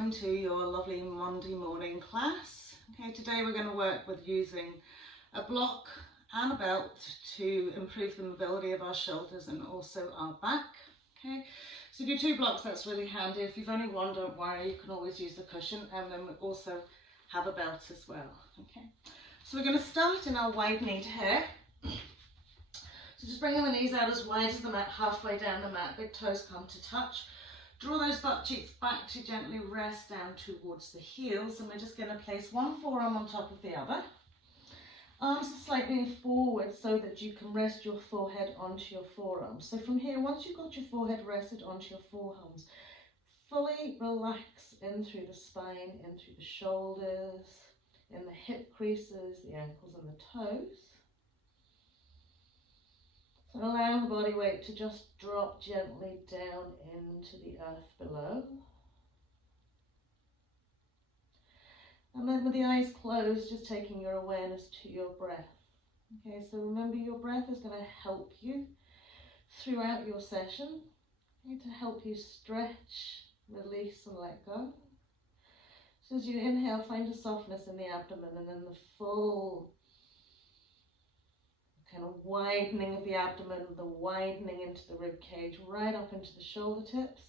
welcome to your lovely Monday morning class. Okay, today we're going to work with using a block and a belt to improve the mobility of our shoulders and also our back. Okay, so if you do 2 blocks, that's really handy. If you've only one, don't worry, you can always use the cushion, and then we also have a belt as well. Okay, so we're going to start in our wide kneed hare. So just bringing the knees out as wide as the mat, halfway down the mat, big toes come to touch. Draw those butt cheeks back to gently rest down towards the heels, and we're just going to place one forearm on top of the other. Arms are slightly forward so that you can rest your forehead onto your forearms. So from here, once you've got your forehead rested onto your forearms, fully relax in through the spine, in through the shoulders, in the hip creases, the ankles and the toes. So allow the body weight to just drop gently down into the earth below. And then with the eyes closed, just taking your awareness to your breath. Okay, so remember, your breath is going to help you throughout your session, okay, to help you stretch, release and let go. So as you inhale, find a softness in the abdomen, and then the full kind of widening of the abdomen, the widening into the rib cage, right up into the shoulder tips.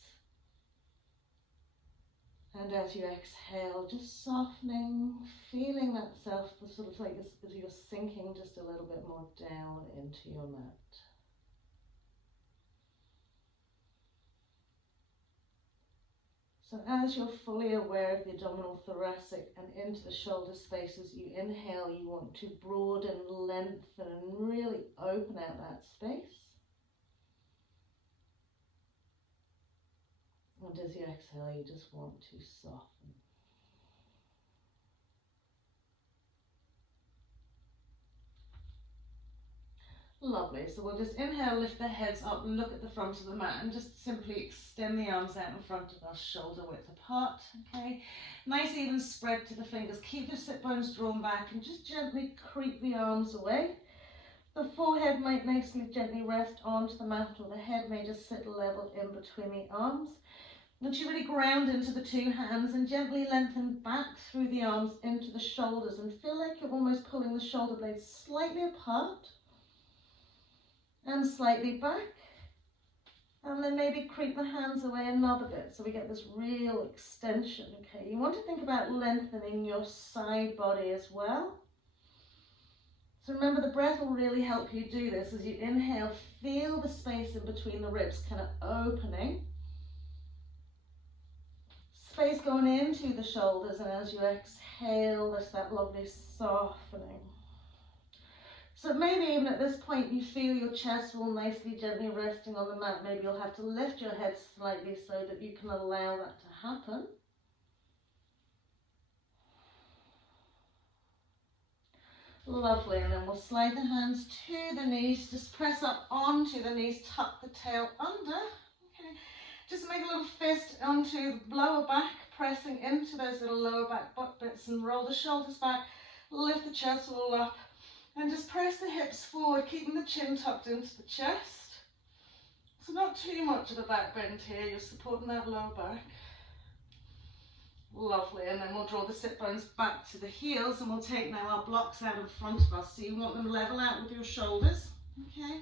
And as you exhale, just softening, feeling that self, sort of like as you're sinking just a little bit more down into your mat. So as you're fully aware of the abdominal, thoracic and into the shoulder spaces, you inhale, you want to broaden, lengthen and really open out that space. And as you exhale, you just want to soften. Lovely, so we'll just inhale, lift the heads up, look at the front of the mat and just simply extend the arms out in front of us, shoulder width apart, okay? Nice even spread to the fingers, keep your sit bones drawn back and just gently creep the arms away. The forehead might nicely gently rest onto the mat, or the head may just sit level in between the arms. Once you really ground into the 2 hands and gently lengthen back through the arms into the shoulders and feel like you're almost pulling the shoulder blades slightly apart and slightly back, and then maybe creep the hands away another bit so we get this real extension. Okay, you want to think about lengthening your side body as well. So remember, the breath will really help you do this. As you inhale, feel the space in between the ribs kind of opening, space going into the shoulders, and as you exhale, there's that lovely softening. So maybe even at this point you feel your chest will nicely gently resting on the mat. Maybe you'll have to lift your head slightly so that you can allow that to happen. Lovely, and then we'll slide the hands to the knees, just press up onto the knees, tuck the tail under. Okay, just make a little fist onto the lower back, pressing into those little lower back butt bits, and roll the shoulders back, lift the chest all up. And just press the hips forward, keeping the chin tucked into the chest. So not too much of the back bend here, you're supporting that lower back. Lovely, and then we'll draw the sit bones back to the heels, and we'll take now our blocks out in front of us. So you want them level out with your shoulders, okay?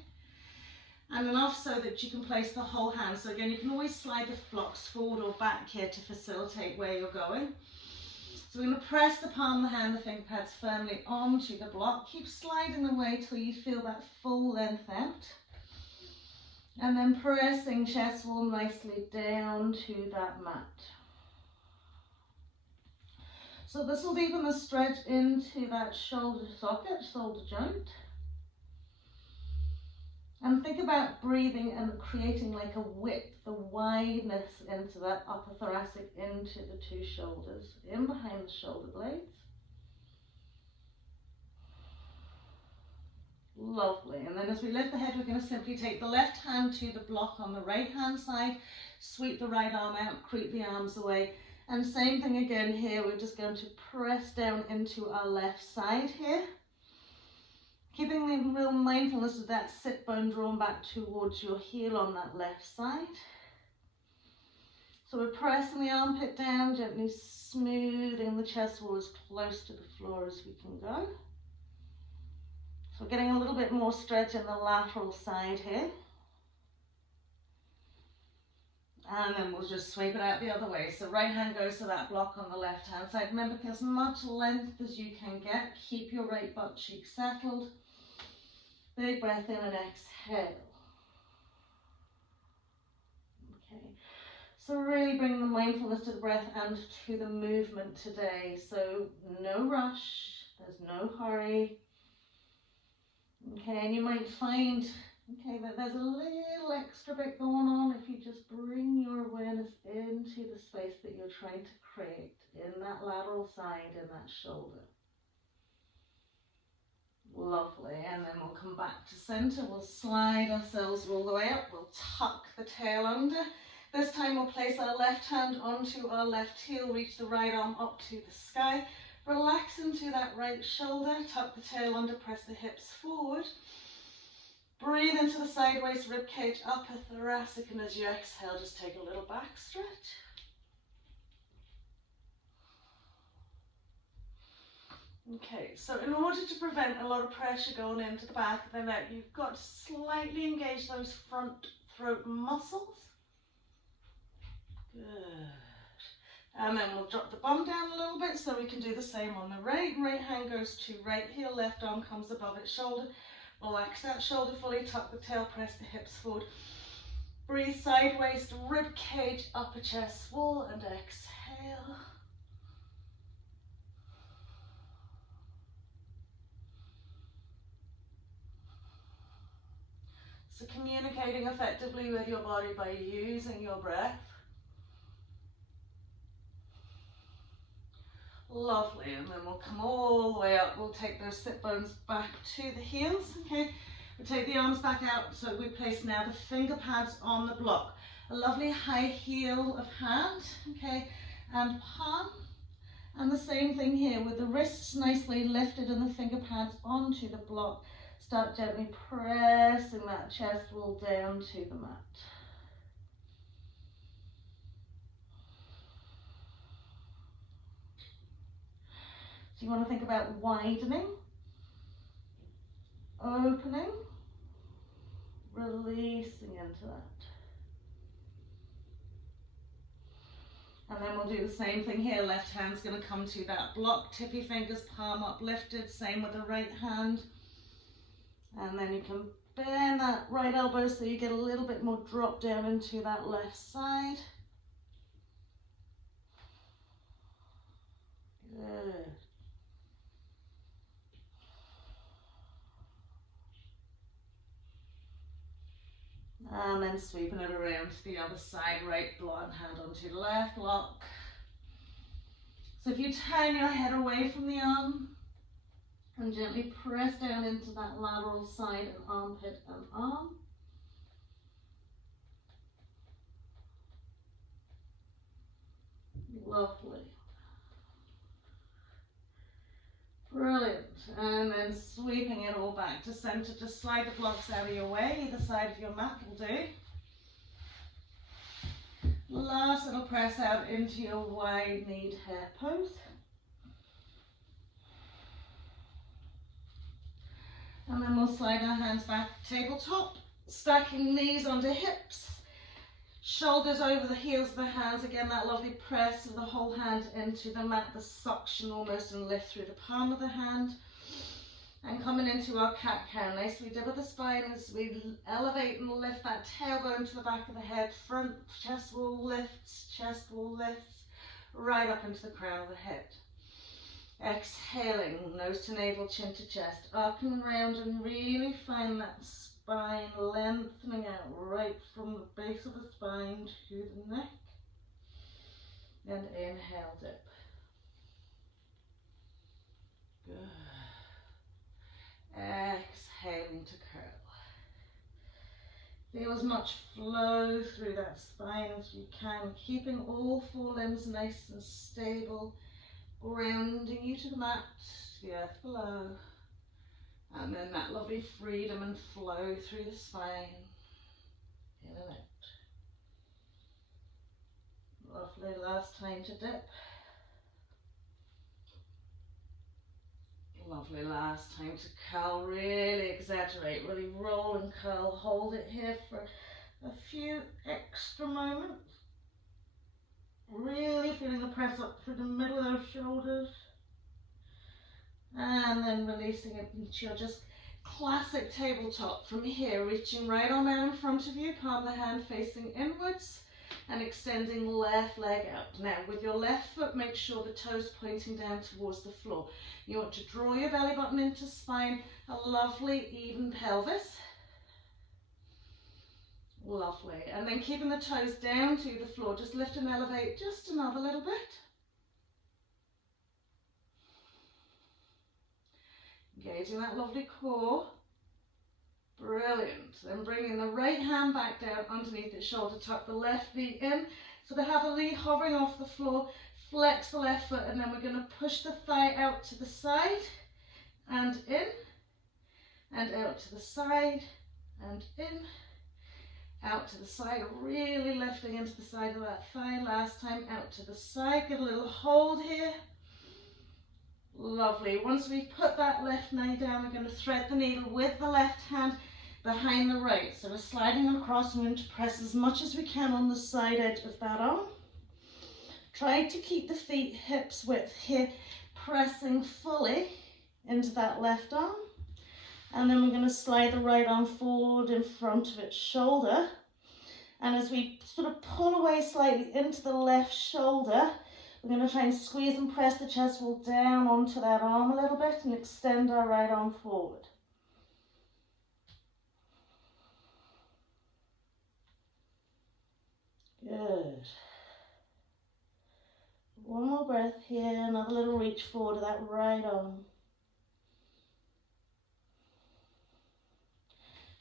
And enough so that you can place the whole hand. So again, you can always slide the blocks forward or back here to facilitate where you're going. So we're going to press the palm of the hand, the finger pads firmly onto the block. Keep sliding away till you feel that full length out. And then pressing chest wall nicely down to that mat. So this will deepen the stretch into that shoulder socket, shoulder joint. And think about breathing and creating like a width, a wideness into that upper thoracic, into the 2 shoulders, in behind the shoulder blades. Lovely, and then as we lift the head, we're going to simply take the left hand to the block on the right hand side, sweep the right arm out, creep the arms away, and same thing again here, we're just going to press down into our left side here. Keeping the real mindfulness of that sit bone drawn back towards your heel on that left side. So we're pressing the armpit down, gently smoothing the chest wall as close to the floor as we can go. So we're getting a little bit more stretch in the lateral side here. And then we'll just sweep it out the other way. So right hand goes to that block on the left hand side. Remember, get as much length as you can get. Keep your right butt cheek settled. Big breath in and exhale. Okay. So really bring the mindfulness to the breath and to the movement today. So no rush. There's no hurry. Okay, and you might find that there's a little extra bit going on if you just bring your awareness into the space that you're trying to create in that lateral side, in that shoulder. Lovely, and then we'll come back to center. We'll slide ourselves all the way up. We'll tuck the tail under. This time we'll place our left hand onto our left heel, reach the right arm up to the sky. Relax into that right shoulder, tuck the tail under, press the hips forward. Breathe into the sideways rib cage, upper thoracic, and as you exhale, just take a little back stretch. Okay, so in order to prevent a lot of pressure going into the back of the neck, you've got to slightly engage those front throat muscles. Good. And then we'll drop the bum down a little bit so we can do the same on the right. Right hand goes to right heel, left arm comes above its shoulder. Relax that shoulder fully, tuck the tail, press the hips forward. Breathe sideways, rib cage, upper chest wall, and exhale. So communicating effectively with your body by using your breath. Lovely, and then we'll come all the way up. We'll take those sit bones back to the heels, okay? We'll take the arms back out, so we place now the finger pads on the block. A lovely high heel of hand, okay, and palm. And the same thing here, with the wrists nicely lifted and the finger pads onto the block. Start gently pressing that chest wall down to the mat. So you want to think about widening, opening, releasing into that. And then we'll do the same thing here. Left hand's going to come to that block, tippy fingers, palm uplifted, same with the right hand. And then you can bend that right elbow so you get a little bit more drop down into that left side. Good. And then sweeping it around to the other side, right block, hand onto the left lock. So if you turn your head away from the arm and gently press down into that lateral side and armpit and arm. Lovely. Brilliant. And then sweeping it all back to center. Just slide the blocks out of your way. Either side of your mat will do. Last little press out into your wide kneed hare pose. And then we'll slide our hands back tabletop, stacking knees onto hips. Shoulders over the heels of the hands. Again, that lovely press of the whole hand into the mat, the suction almost, and lift through the palm of the hand. And coming into our cat-cow, nicely dibble the spine as we elevate and lift that tailbone to the back of the head. Front chest wall lifts, right up into the crown of the head. Exhaling, nose to navel, chin to chest, up and round, and really find that spine lengthening out right from the base of the spine to the neck. And inhale, dip. Good. Exhaling to curl. Feel as much flow through that spine as you can, keeping all four limbs nice and stable, grounding you to the mat, to the earth below. And then that lovely freedom and flow through the spine, in and Lovely, last time to dip. Lovely, last time to curl, really exaggerate, really roll and curl, hold it here for a few extra moments. Really feeling the press up through the middle of those shoulders. And then releasing it into your just classic tabletop. From here, reaching right arm out in front of you, palm of the hand facing inwards, and extending left leg out. Now, with your left foot, make sure the toes pointing down towards the floor. You want to draw your belly button into spine, a lovely even pelvis. Lovely. And then keeping the toes down to the floor, just lift and elevate just another little bit. Engaging that lovely core. Brilliant. Then bringing the right hand back down underneath the shoulder, tuck the left knee in. So to have the knee hovering off the floor, flex the left foot, and then we're going to push the thigh out to the side and in, and out to the side and in, out to the side, really lifting into the side of that thigh. Last time, out to the side, get a little hold here. Lovely. Once we've put that left knee down, we're going to thread the needle with the left hand behind the right. So we're sliding across and we're going to press as much as we can on the side edge of that arm. Try to keep the feet hips width here, pressing fully into that left arm. And then we're going to slide the right arm forward in front of its shoulder. And as we sort of pull away slightly into the left shoulder, we're going to try and squeeze and press the chest wall down onto that arm a little bit and extend our right arm forward. Good. One more breath here, another little reach forward to that right arm.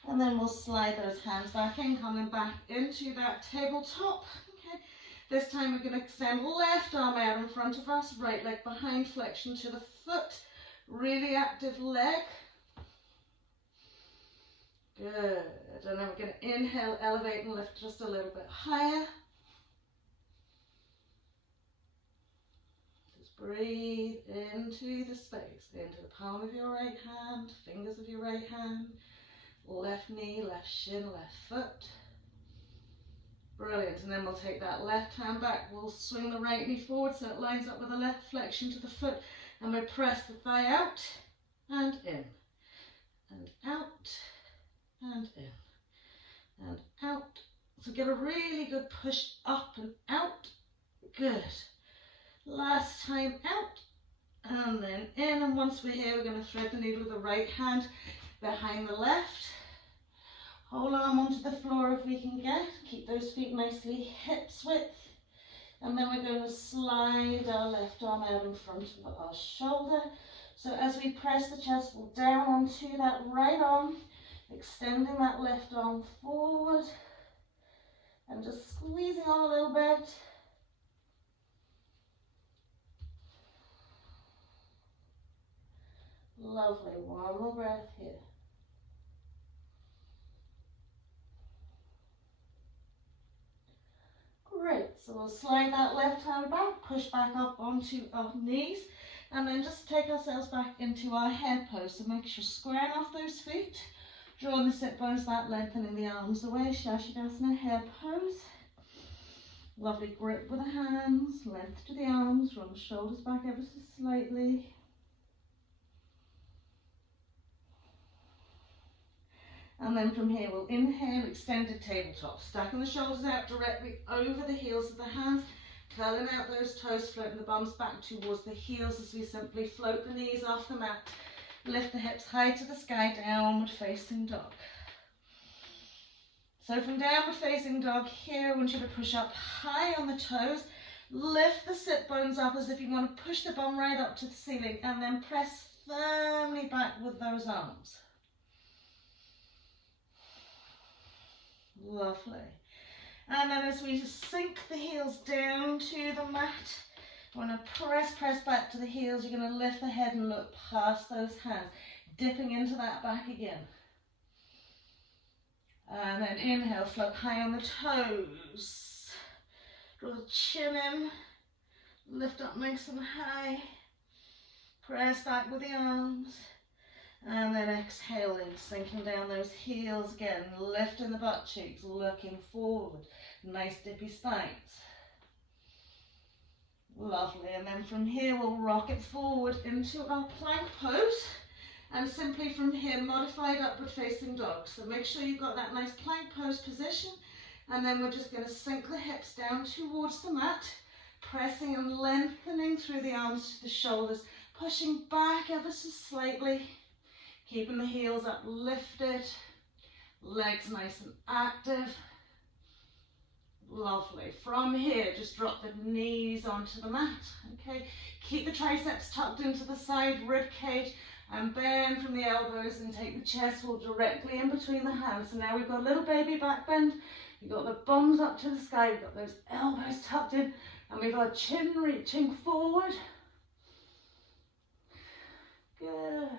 And then we'll slide those hands back in, coming back into that tabletop. Okay. This time we're going to extend left arm out in front of us, right leg behind, flexion to the foot, really active leg. Good. And then we're going to inhale, elevate and lift just a little bit higher. Just breathe into the space, into the palm of your right hand, fingers of your right hand, left knee, left shin, left foot. Brilliant. And then we'll take that left hand back. We'll swing the right knee forward so it lines up with the left flexion to the foot. And we press the thigh out and in. And out and in. And out. So get a really good push up and out. Good. Last time out. And then in. And once we're here, we're going to thread the needle with the right hand behind the left. Hold arm onto the floor if we can get. Keep those feet nicely hips width. And then we're going to slide our left arm out in front of our shoulder. So as we press the chest wall down onto that right arm, extending that left arm forward and just squeezing on a little bit. Lovely. One more breath here. Great, so we'll slide that left hand back, push back up onto our knees, and then just take ourselves back into our head pose. So make sure squaring off those feet, drawing the sit bones back, lengthening the arms away, shalabhasana, head pose. Lovely grip with the hands, length to the arms, run the shoulders back ever so slightly. And then from here, we'll inhale, extended tabletop, stacking the shoulders out directly over the heels of the hands, curling out those toes, floating the bums back towards the heels as we simply float the knees off the mat, lift the hips high to the sky, downward facing dog. So from downward facing dog here, I want you to push up high on the toes, lift the sit bones up as if you want to push the bum right up to the ceiling, and then press firmly back with those arms. Lovely. And then as we sink the heels down to the mat, we're going to press back to the heels. You're going to lift the head and look past those hands, dipping into that back again. And then inhale, float high on the toes. Draw the chin in, lift up nice and high, press back with the arms, and then exhaling, sinking down those heels again, lifting the butt cheeks, looking forward, nice dippy spines. Lovely, and then from here we'll rock it forward into our plank pose, and simply from here modified upward facing dog. So make sure you've got that nice plank pose position, and then we're just going to sink the hips down towards the mat, pressing and lengthening through the arms to the shoulders, pushing back ever so slightly, keeping the heels up lifted, legs nice and active. Lovely. From here, just drop the knees onto the mat. Okay, keep the triceps tucked into the side rib cage, and bend from the elbows and take the chest wall directly in between the hands. So now we've got a little baby back bend. We've got the bums up to the sky. We've got those elbows tucked in, and we've got chin reaching forward. Good.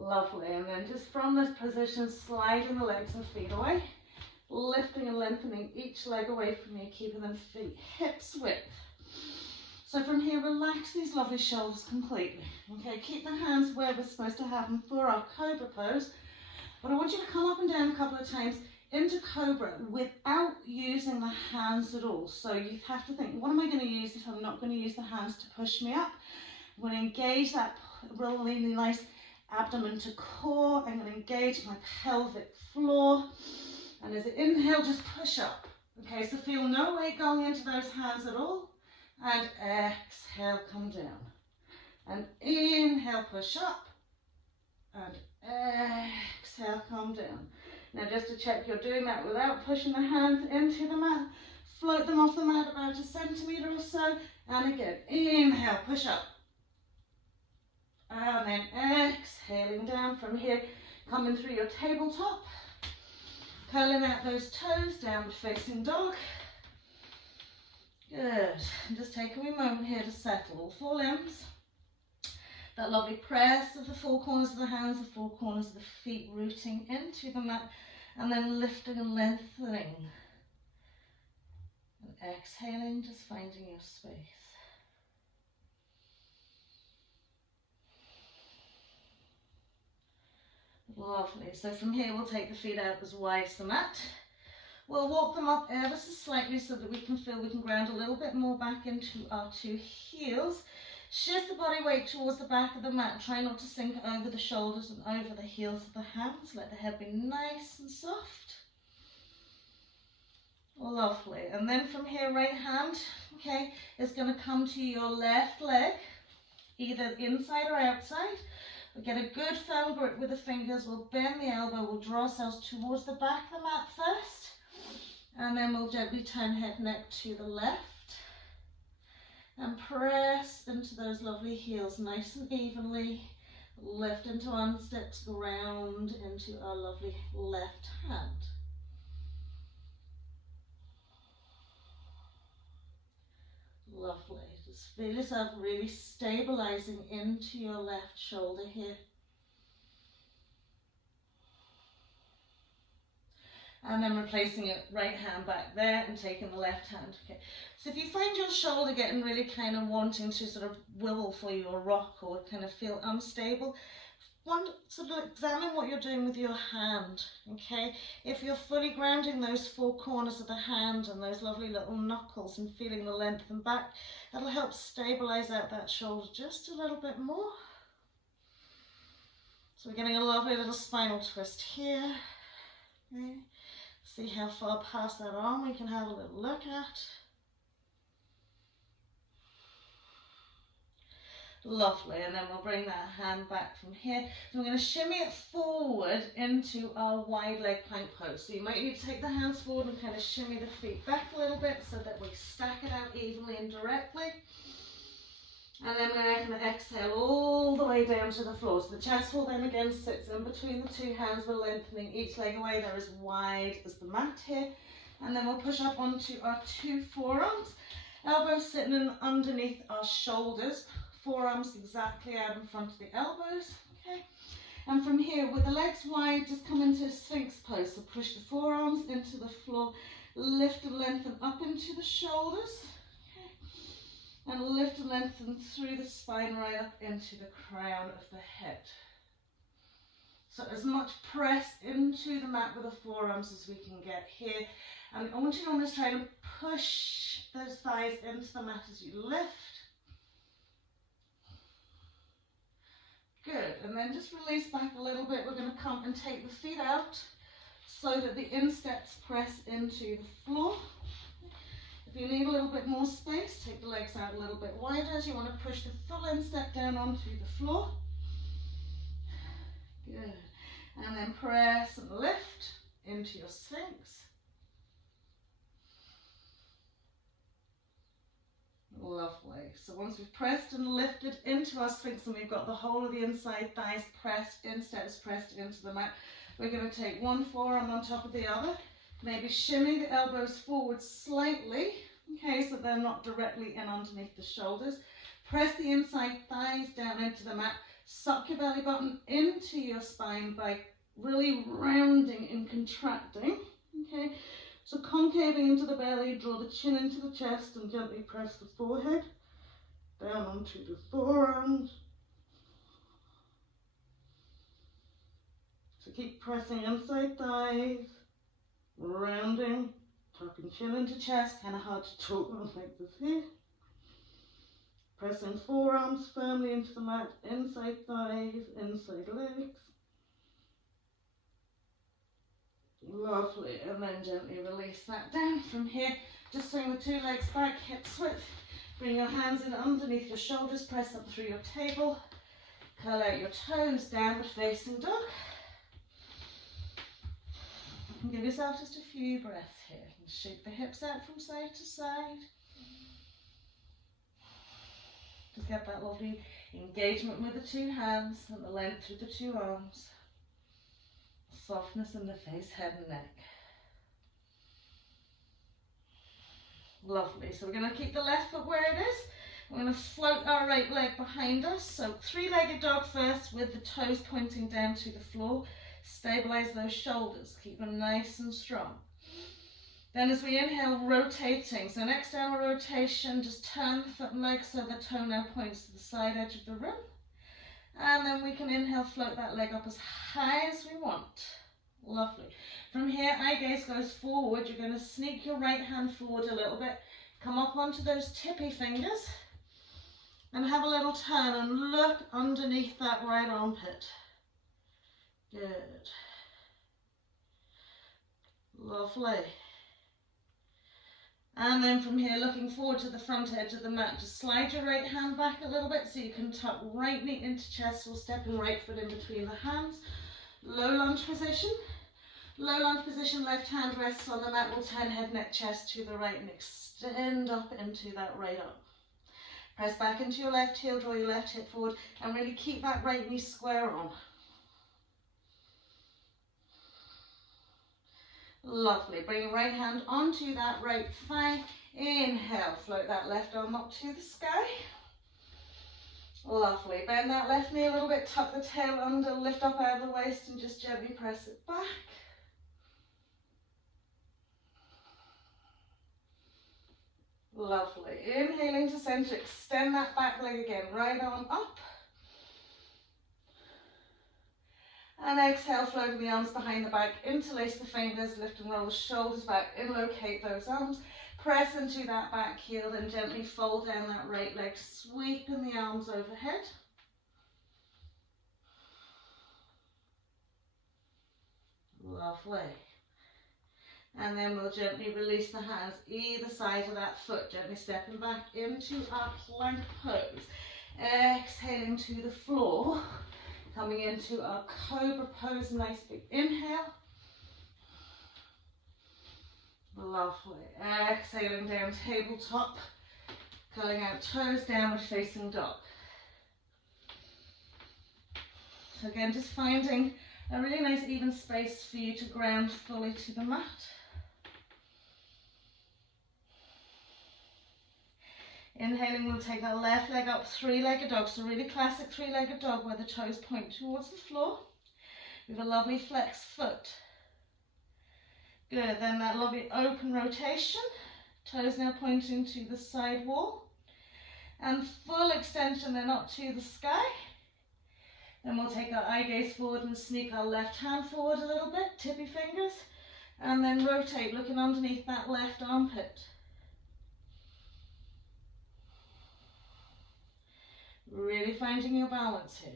Lovely. And then just from this position, sliding the legs and feet away. Lifting and lengthening each leg away from you, keeping them feet hips width. So from here, relax these lovely shoulders completely. Okay, keep the hands where we're supposed to have them for our cobra pose. But I want you to come up and down a couple of times into cobra without using the hands at all. So you have to think, what am I going to use if I'm not going to use the hands to push me up? I'm going to engage that really nice abdomen to core. I'm going to engage my pelvic floor. And as I inhale, just push up. Okay, so feel no weight going into those hands at all. And exhale, come down. And inhale, push up. And exhale, come down. Now just to check you're doing that without pushing the hands into the mat. Float them off the mat about 1 centimetre or so. And again, inhale, push up. And then exhaling down from here, coming through your tabletop. Curling out those toes, downward facing dog. Good. And just take a wee moment here to settle all 4 limbs. That lovely press of the 4 corners of the hands, the 4 corners of the feet rooting into the mat, and then lifting and lengthening. And exhaling, just finding your space. Lovely. So from here we'll take the feet out as wide as the mat. We'll walk them up ever so slightly so that we can feel we can ground a little bit more back into our 2 heels. Shift the body weight towards the back of the mat. Try not to sink over the shoulders and over the heels of the hands. Let the head be nice and soft. Lovely. And then from here, right hand, okay, is going to come to your left leg, either inside or outside. We'll get a good firm grip with the fingers. We'll bend the elbow. We'll draw ourselves towards the back of the mat first. And then we'll gently turn head neck to the left. And press into those lovely heels nice and evenly. Lift into arm steps, ground into our lovely left hand. Lovely. Just feel yourself really stabilizing into your left shoulder here. And then replacing it, right hand back there and taking the left hand. Okay. So if you find your shoulder getting really kind of wanting to sort of wibble for you or rock or kind of feel unstable, sort of examine what you're doing with your hand, okay? If you're fully grounding those 4 corners of the hand and those lovely little knuckles and feeling the length and back, that'll help stabilize out that shoulder just a little bit more. So we're getting a lovely little spinal twist here. Okay. See how far past that arm we can have a little look at. Lovely, and then we'll bring that hand back from here. So we're going to shimmy it forward into our wide leg plank pose. So you might need to take the hands forward and kind of shimmy the feet back a little bit so that we stack it out evenly and directly. And then we're going to exhale all the way down to the floor. So the chest wall then again sits in between the 2 hands. We're lengthening each leg away. They're as wide as the mat here. And then we'll push up onto our 2 forearms. Elbows sitting in underneath our shoulders. Forearms exactly out in front of the elbows. Okay. And from here, with the legs wide, just come into a Sphinx pose. So push the forearms into the floor Lift and lengthen up into the shoulders. And lift and lengthen through the spine right up into the crown of the head. So as much press into the mat with the forearms as we can get here. And I want you to almost try to push those thighs into the mat as you lift. Good, and then just release back a little bit. We're going to come and take the feet out so that the insteps press into the floor. If you need a little bit more space, take the legs out a little bit wider as you want to push the full instep down onto the floor. Good. And then press and lift into your Sphinx. Lovely. So once we've pressed and lifted into our Sphinx and we've got the whole of the inside thighs pressed, insteps pressed into the mat, we're going to take one forearm on top of the other. Maybe shimmy the elbows forward slightly, okay, so they're not directly in underneath the shoulders. Press the inside thighs down into the mat. Suck your belly button into your spine by really rounding and contracting, okay. So concaving into the belly, draw the chin into the chest and gently press the forehead down onto the forearms. So keep pressing inside thighs, rounding, tucking chin into chest, kind of hard to talk like this here. Pressing forearms firmly into the mat, inside thighs, inside legs. Lovely, and then gently release that down. From here, just swing the two legs back, hips width. Bring your hands in underneath your shoulders, press up through your table. Curl out your toes, downward facing dog. And give yourself just a few breaths here. And shake the hips out from side to side. Just get that lovely engagement with the two hands and the length through the two arms. Softness in the face, head and neck. Lovely. So we're going to keep the left foot where it is. We're going to float our right leg behind us. So three-legged dog first with the toes pointing down to the floor. Stabilize those shoulders. Keep them nice and strong. Then as we inhale, rotating. So an external rotation, just turn the foot and leg so the toe now points to the side edge of the room. And then we can inhale, float that leg up as high as we want. Lovely. From here, eye gaze goes forward. You're going to sneak your right hand forward a little bit. Come up onto those tippy fingers. And have a little turn and look underneath that right armpit. Good. Lovely. And then from here, looking forward to the front edge of the mat, just slide your right hand back a little bit so you can tuck right knee into chest or stepping right foot in between the hands. Low lunge position. Low lunge position, left hand rests on the mat. We'll turn head, neck, chest to the right and extend up into that right arm. Press back into your left heel, draw your left hip forward and really keep that right knee square on. Lovely. Bring your right hand onto that right thigh. Inhale, float that left arm up to the sky. Lovely. Bend that left knee a little bit, tuck the tail under, lift up out of the waist and just gently press it back. Lovely. Inhaling to center, extend that back leg again, right arm up. And exhale, floating the arms behind the back, interlace the fingers, lift and roll the shoulders back, inlocate those arms, press into that back heel, then gently fold down that right leg, sweeping the arms overhead. Lovely. And then we'll gently release the hands either side of that foot, gently stepping back into our plank pose. Exhaling to the floor. Coming into our cobra pose, nice big inhale. Lovely. Exhaling down tabletop, curling out toes, downward facing dog. So again, just finding a really nice even space for you to ground fully to the mat. Inhaling, we'll take our left leg up, three-legged dog. So really classic three-legged dog where the toes point towards the floor. We have a lovely flexed foot. Good, then that lovely open rotation. Toes now pointing to the side wall. And full extension then up to the sky. Then we'll take our eye gaze forward and sneak our left hand forward a little bit, tippy fingers. And then rotate, looking underneath that left armpit. Really finding your balance here.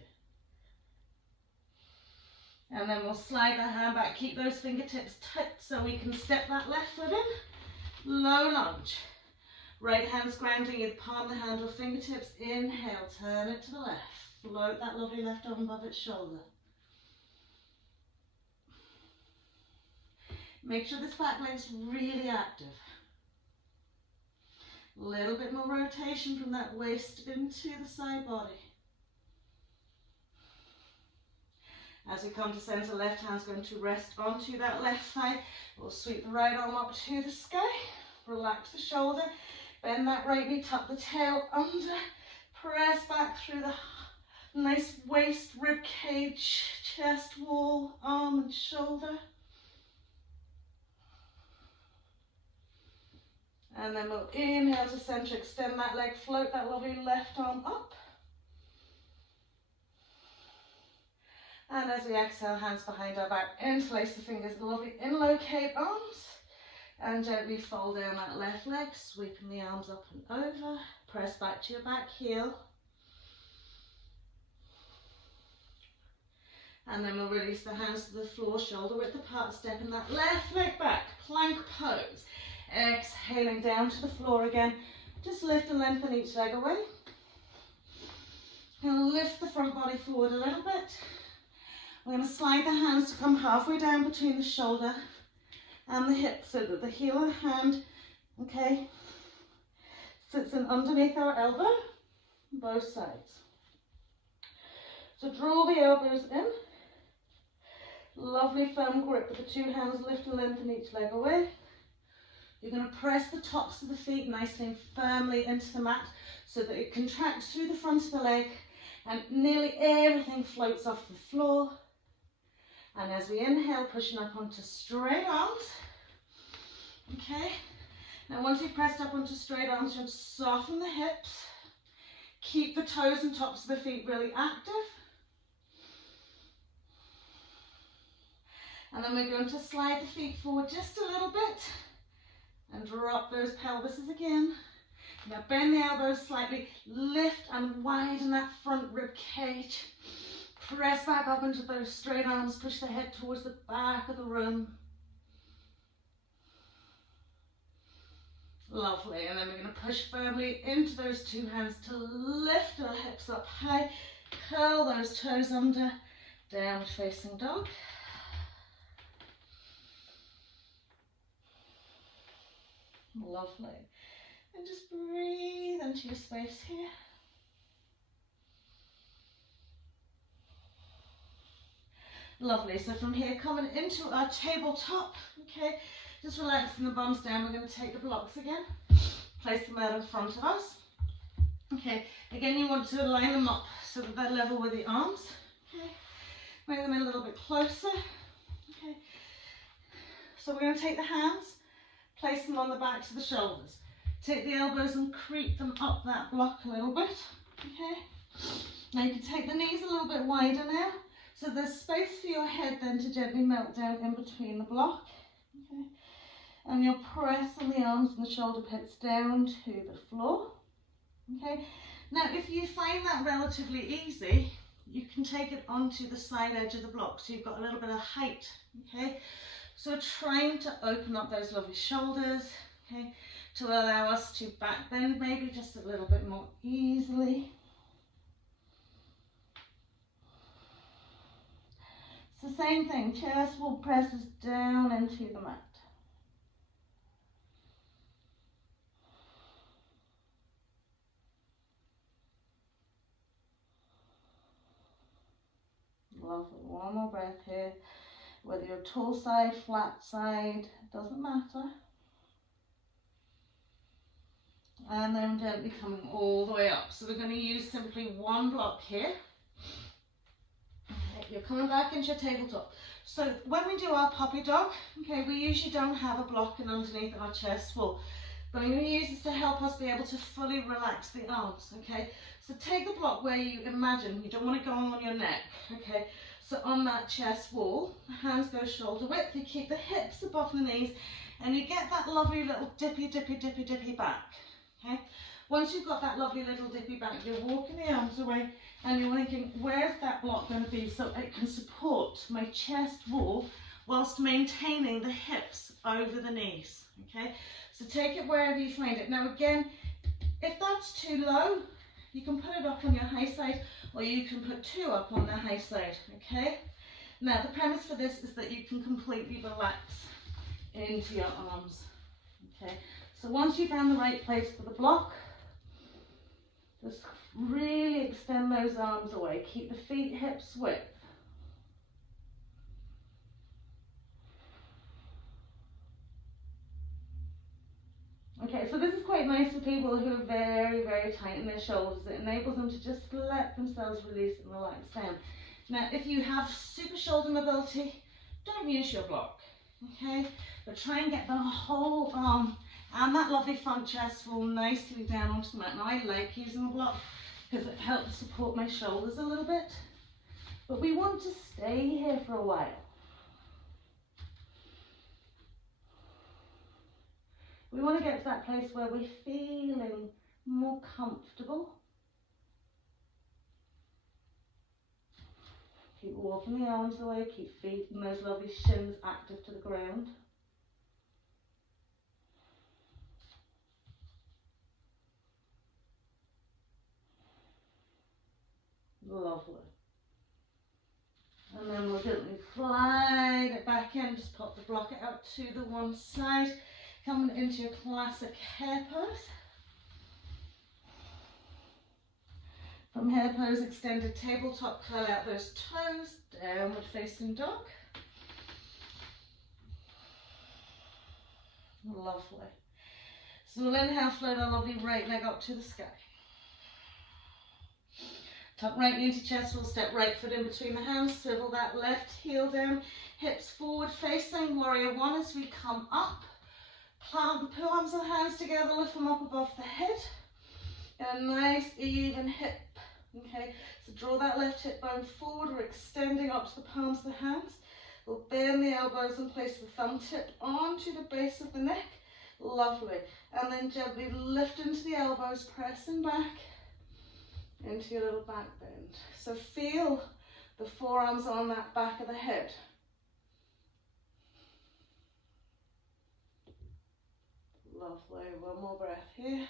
And then we'll slide the hand back, keep those fingertips tight so we can step that left foot in. Low lunge. Right hand's grounding in palm of the hand or fingertips. Inhale, turn it to the left. Float that lovely left arm above its shoulder. Make sure this back leg's really active. A little bit more rotation from that waist into the side body. As we come to center, left hand's going to rest onto that left thigh. We'll sweep the right arm up to the sky. Relax the shoulder. Bend that right knee, tuck the tail under. Press back through the nice waist, rib cage, chest wall, arm and shoulder. And then we'll inhale to center, extend that leg, float that lovely left arm up. And as we exhale, hands behind our back, interlace the fingers, lovely inlocate arms. And gently fold down that left leg, sweeping the arms up and over. Press back to your back heel. And then we'll release the hands to the floor, shoulder width apart, stepping that left leg back, plank pose. Exhaling down to the floor again. Just lift and lengthen each leg away. And lift the front body forward a little bit. We're going to slide the hands to come halfway down between the shoulder and the hip so that the heel of the hand, okay, sits in underneath our elbow, both sides. So draw the elbows in. Lovely firm grip with the two hands, lift and lengthen each leg away. You're going to press the tops of the feet nicely and firmly into the mat so that it contracts through the front of the leg and nearly everything floats off the floor. And as we inhale, pushing up onto straight arms. Okay. Now once you've pressed up onto straight arms, you're going to soften the hips. Keep the toes and tops of the feet really active. And then we're going to slide the feet forward just a little bit. And drop those pelvises again. Now bend the elbows slightly, lift and widen that front rib cage. Press back up into those straight arms, push the head towards the back of the room. Lovely, and then we're going to push firmly into those two hands to lift our hips up high. Curl those toes under, downward facing dog. Lovely. And just breathe into your space here. Lovely. So from here, coming into our tabletop, okay, just relaxing the bums down. We're going to take the blocks again, place them out in front of us. Okay, again, you want to line them up so that they're level with the arms. Okay, make them a little bit closer. Okay, so we're going to take the hands, place them on the backs of the shoulders. Take the elbows and creep them up that block a little bit. Okay, now you can take the knees a little bit wider now. So there's space for your head then to gently melt down in between the block. Okay, and you'll press on the arms and the shoulder pits down to the floor. Okay, now if you find that relatively easy, you can take it onto the side edge of the block so you've got a little bit of height. Okay, so trying to open up those lovely shoulders, okay, to allow us to back bend maybe just a little bit more easily. It's the same thing, chest will presses down into the mat. Lovely, one more breath here. Whether you're tall side, flat side, doesn't matter. And then gently coming all the way up. So we're going to use simply one block here. Okay, you're coming back into your tabletop. So when we do our puppy dog, okay, we usually don't have a block underneath our chest wall. But I'm going to use this to help us be able to fully relax the arms, okay? So take the block where you imagine, you don't want it going on your neck, okay? So on that chest wall, the hands go shoulder width, you keep the hips above the knees, and you get that lovely little dippy back, okay? Once you've got that lovely little dippy back, you're walking the arms away, and you're thinking, where's that block going to be so it can support my chest wall whilst maintaining the hips over the knees, okay? So take it wherever you find it. Now again, if that's too low, you can put it up on your high side, or you can put 2 up on the high side, okay? Now the premise for this is that you can completely relax into your arms, okay? So once you found the right place for the block, just really extend those arms away. Keep the feet hips width. Okay, so this is quite nice for people who are very, very tight in their shoulders. It enables them to just let themselves release and relax down. Now, if you have super shoulder mobility, don't use your block, okay? But try and get the whole arm and that lovely front chest wall nicely down onto the mat. Now, I like using a block because it helps support my shoulders a little bit. But we want to stay here for a while. We want to get to that place where we're feeling more comfortable. Keep walking the arms away, keep feet and those lovely shins active to the ground. Lovely. And then we'll gently slide it back in, just pop the block out to the one side. Coming into your classic hare pose. From hare pose, extended tabletop, curl out those toes, downward facing dog. Lovely. So we'll inhale, float our lovely right leg up to the sky. Tuck right knee into chest, we'll step right foot in between the hands, swivel that left heel down, hips forward facing, warrior 1 as we come up. Plant the palms of the hands together, lift them up above the head. And a nice even hip. Okay, so draw that left hip bone forward. We're extending up to the palms of the hands. We'll bend the elbows and place the thumb tip onto the base of the neck. Lovely. And then gently lift into the elbows, pressing back into your little back bend. So feel the forearms on that back of the head. Lovely, one more breath here.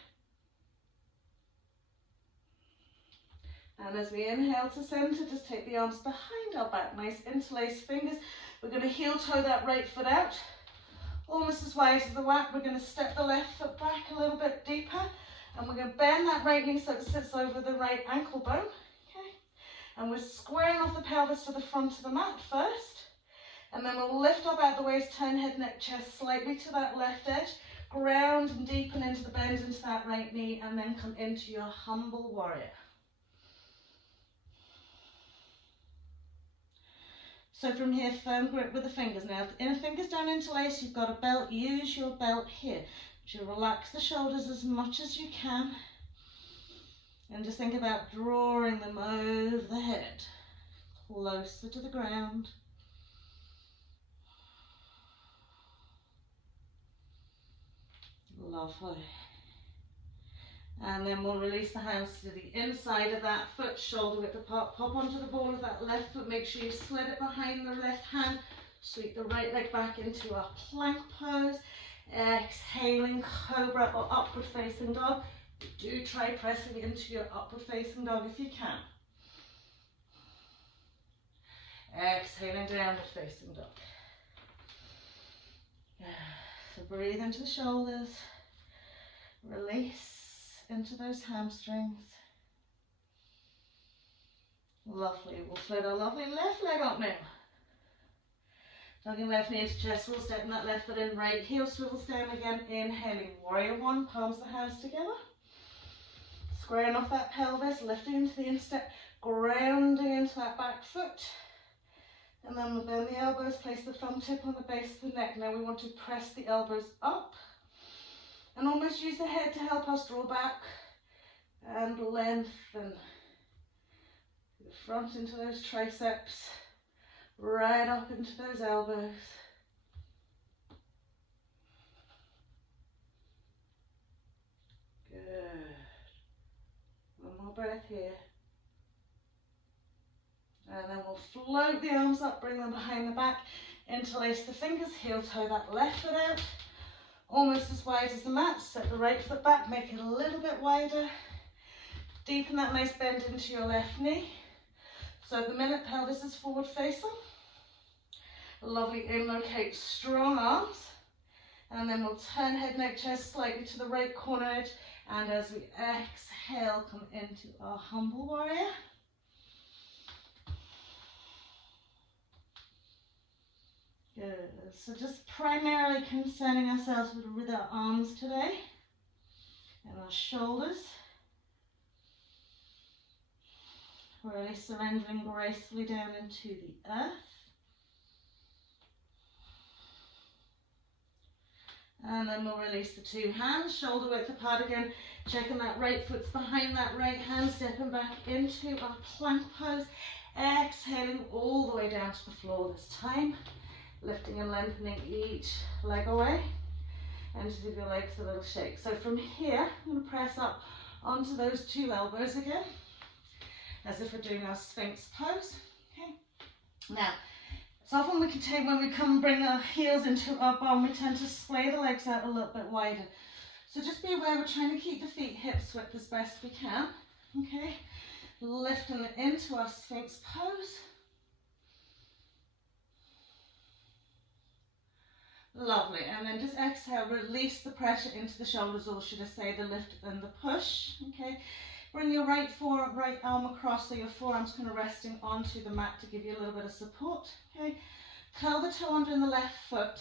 And as we inhale to center, just take the arms behind our back, nice interlaced fingers. We're going to heel toe that right foot out, almost as wide as the whack. We're going to step the left foot back a little bit deeper, and we're going to bend that right knee so it sits over the right ankle bone. Okay, and we're squaring off the pelvis to the front of the mat first, and then we'll lift up out the waist, turn head, neck, chest slightly to that left edge. Ground and deepen into the bend into that right knee, and then come into your humble warrior. So from here, firm grip with the fingers. Now, if the inner fingers don't interlace, you've got a belt, use your belt here. So relax the shoulders as much as you can. And just think about drawing them over the head, closer to the ground. Lovely. And then we'll release the hands to the inside of that foot, shoulder width apart. Pop onto the ball of that left foot. Make sure you slid it behind the left hand. Sweep the right leg back into our plank pose. Exhaling, cobra or upward facing dog. Do try pressing into your upward facing dog if you can. Exhaling, downward facing dog. So breathe into the shoulders. Release into those hamstrings. Lovely. We'll float our lovely left leg up now. Tucking left knee into chest, we'll step that left foot in, right heel swivels down again. Inhaling, warrior 1, palms of the hands together. Squaring off that pelvis, lifting into the instep, grounding into that back foot. And then we'll bend the elbows, place the thumb tip on the base of the neck. Now we want to press the elbows up and almost use the head to help us draw back and lengthen the front into those triceps, right up into those elbows. Good. One more breath here. And then we'll float the arms up, bring them behind the back, interlace the fingers, heel toe that left foot out, almost as wide as the mat. Set the right foot back, make it a little bit wider. Deepen that nice bend into your left knee. So at the minute, pelvis is forward facing. Lovely, inlocate strong arms. And then we'll turn head, neck, chest slightly to the right corner edge. And as we exhale, come into our humble warrior. Good. So just primarily concerning ourselves with our arms today and our shoulders. Really surrendering gracefully down into the earth. And then we'll release the two hands, shoulder width apart again, checking that right foot's behind that right hand, stepping back into our plank pose, exhaling all the way down to the floor this time, lifting and lengthening each leg away, and just give your legs a little shake. So from here, I'm going to press up onto those two elbows again, as if we're doing our Sphinx pose. Okay. Now, so often we can take, when we come and bring our heels into our bum, we tend to splay the legs out a little bit wider. So just be aware we're trying to keep the feet hips width as best we can. Okay. Lifting into our Sphinx pose. Lovely. And then just exhale, release the pressure into the shoulders, or should I say the lift and the push. Okay. Bring your right arm across so your forearm's kind of resting onto the mat to give you a little bit of support. Okay. Curl the toe under in the left foot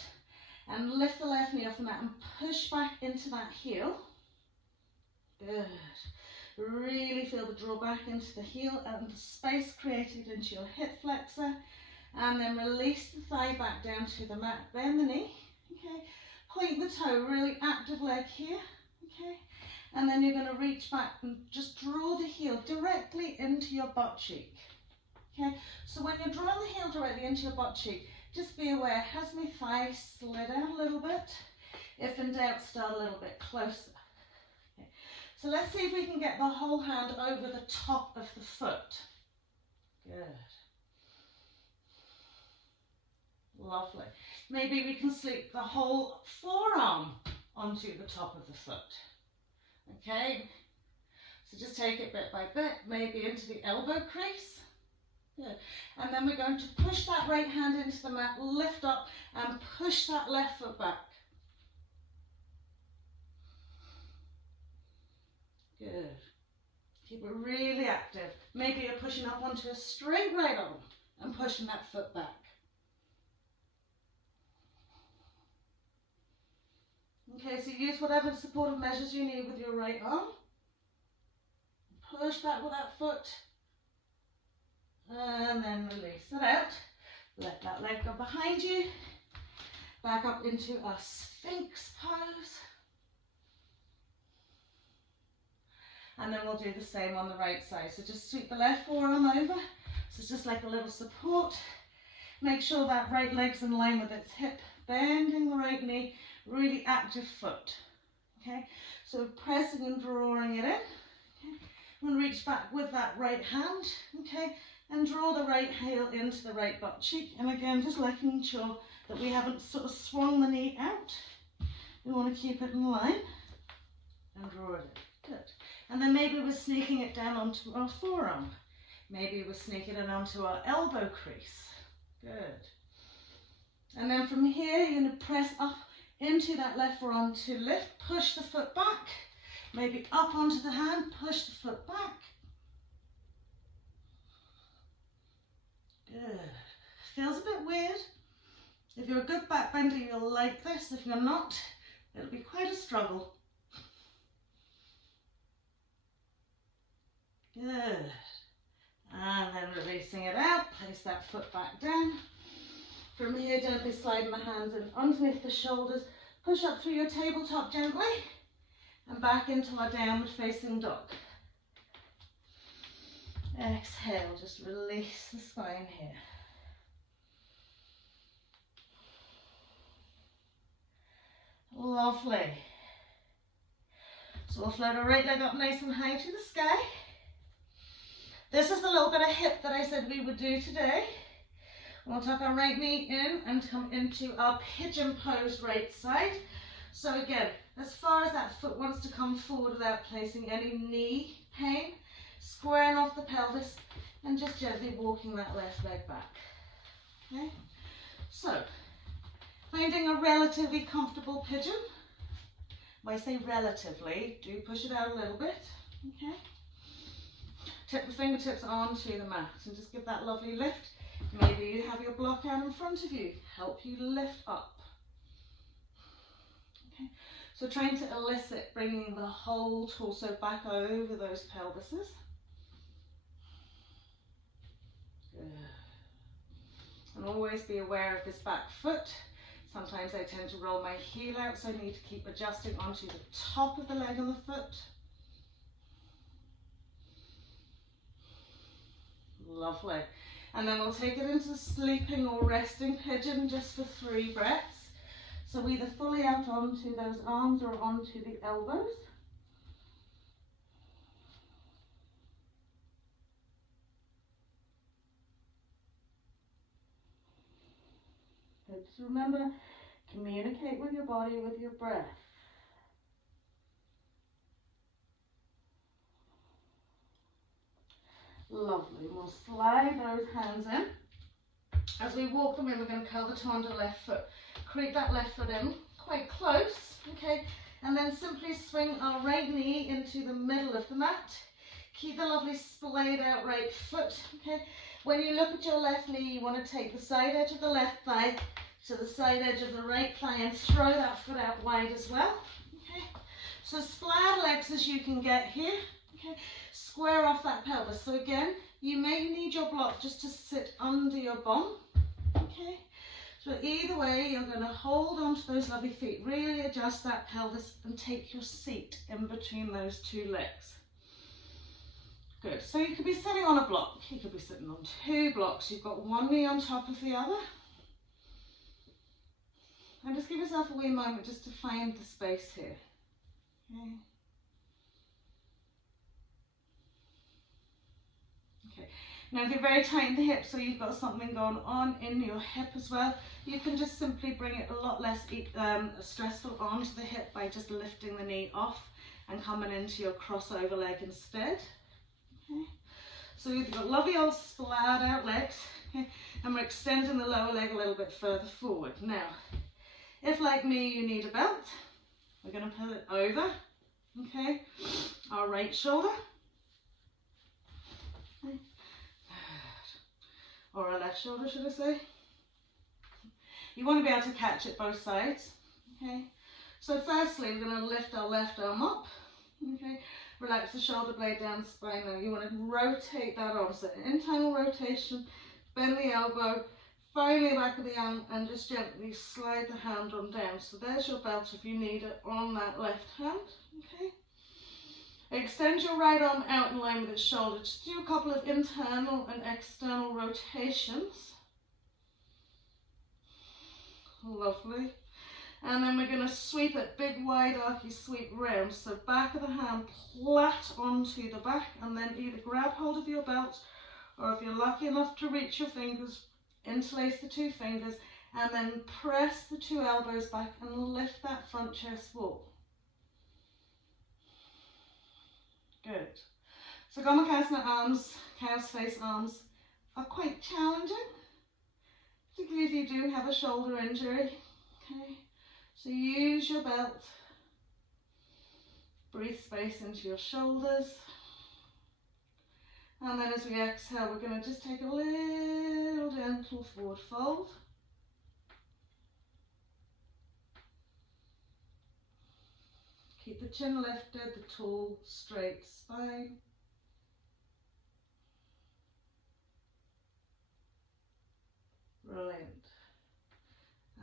and lift the left knee off the mat and push back into that heel. Good. Really feel the draw back into the heel and the space created into your hip flexor. And then release the thigh back down to the mat. Bend the knee. Okay. Point the toe, really active leg here. Okay. And then you're going to reach back and just draw the heel directly into your butt cheek. Okay, so when you're drawing the heel directly into your butt cheek, just be aware, has my thigh slid out a little bit? If in doubt, start a little bit closer. Okay. So let's see if we can get the whole hand over the top of the foot. Good. Lovely. Maybe we can sleep the whole forearm onto the top of the foot. Okay, so just take it bit by bit, maybe into the elbow crease. Good. And then we're going to push that right hand into the mat, lift up and push that left foot back. Good. Keep it really active. Maybe you're pushing up onto a straight right arm and pushing that foot back. Okay, so use whatever supportive measures you need with your right arm. Push back with that foot. And then release it out. Let that leg go behind you. Back up into our Sphinx pose. And then we'll do the same on the right side. So just sweep the left forearm over. So it's just like a little support. Make sure that right leg's in line with its hip. Bending the right knee. Really active foot. Okay, so pressing and drawing it in. Okay, and reach back with that right hand. Okay, and draw the right heel into the right butt cheek. And again, just making sure that we haven't sort of swung the knee out. We want to keep it in line and draw it in. Good. And then maybe we're sneaking it down onto our forearm. Maybe we're sneaking it onto our elbow crease. Good. And then from here, you're going to press up into that left forearm to lift, push the foot back, maybe up onto the hand, push the foot back. Good. Feels a bit weird. If you're a good back bender, you'll like this. If you're not, it'll be quite a struggle. Good. And then releasing it out, place that foot back down. From here, gently sliding the hands in underneath the shoulders. Push up through your tabletop gently and back into our downward facing dog. Exhale, just release the spine here. Lovely. So we'll float our right leg up nice and high to the sky. This is the little bit of hip that I said we would do today. We'll tuck our right knee in and come into our pigeon pose right side. So again, as far as that foot wants to come forward without placing any knee pain, squaring off the pelvis and just gently walking that left leg back. Okay, so finding a relatively comfortable pigeon. When I say relatively, do push it out a little bit. Okay, tip the fingertips onto the mat and just give that lovely lift. Maybe you have your block out in front of you, help you lift up. Okay, so trying to elicit bringing the whole torso back over those pelvises. Good. And always be aware of this back foot. Sometimes I tend to roll my heel out, so I need to keep adjusting onto the top of the leg and the foot. Lovely. And then we'll take it into sleeping or resting pigeon just for 3 breaths. So either fully out onto those arms or onto the elbows. So just remember, communicate with your body with your breath. Lovely. We'll slide those hands in. As we walk them in, we're going to curl the toe under the left foot. Creep that left foot in quite close, okay? And then simply swing our right knee into the middle of the mat. Keep the lovely splayed out right foot, okay? When you look at your left knee, you want to take the side edge of the left thigh to the side edge of the right thigh and throw that foot out wide as well, okay? So splat legs as you can get here, okay? Square off that pelvis. So again, you may need your block just to sit under your bum, okay? So either way, you're going to hold on to those lovely feet. Really adjust that pelvis and take your seat in between those 2 legs. Good. So you could be sitting on a block. You could be sitting on 2 blocks. You've got one knee on top of the other. And just give yourself a wee moment just to find the space here. Okay. Okay. Now if you're very tight in the hip, so you've got something going on in your hip as well, you can just simply bring it a lot less stressful onto the hip by just lifting the knee off and coming into your crossover leg instead. Okay. So you've got lovely old splat out legs, okay, and we're extending the lower leg a little bit further forward. Now, if like me you need a belt, we're going to pull it over, okay, our right shoulder, okay, or our left shoulder should I say. You want to be able to catch it both sides, okay. So firstly we're going to lift our left arm up, okay, relax the shoulder blade down the spine. Now you want to rotate that arm, so internal rotation, bend the elbow, finally back of the arm and just gently slide the hand on down. So there's your belt if you need it on that left hand, okay. Extend your right arm out in line with its shoulder. Just do a couple of internal and external rotations. Lovely. And then we're going to sweep it, big wide archy sweep round. So back of the hand flat onto the back, and then either grab hold of your belt, or if you're lucky enough to reach your fingers, interlace the 2 fingers and then press the 2 elbows back and lift that front chest wall. Good. So gomukasana arms, cow's face arms are quite challenging, particularly if you do have a shoulder injury. Okay. So use your belt, breathe space into your shoulders, and then as we exhale we're going to just take a little gentle forward fold. Keep the chin lifted, the tall straight spine. Brilliant.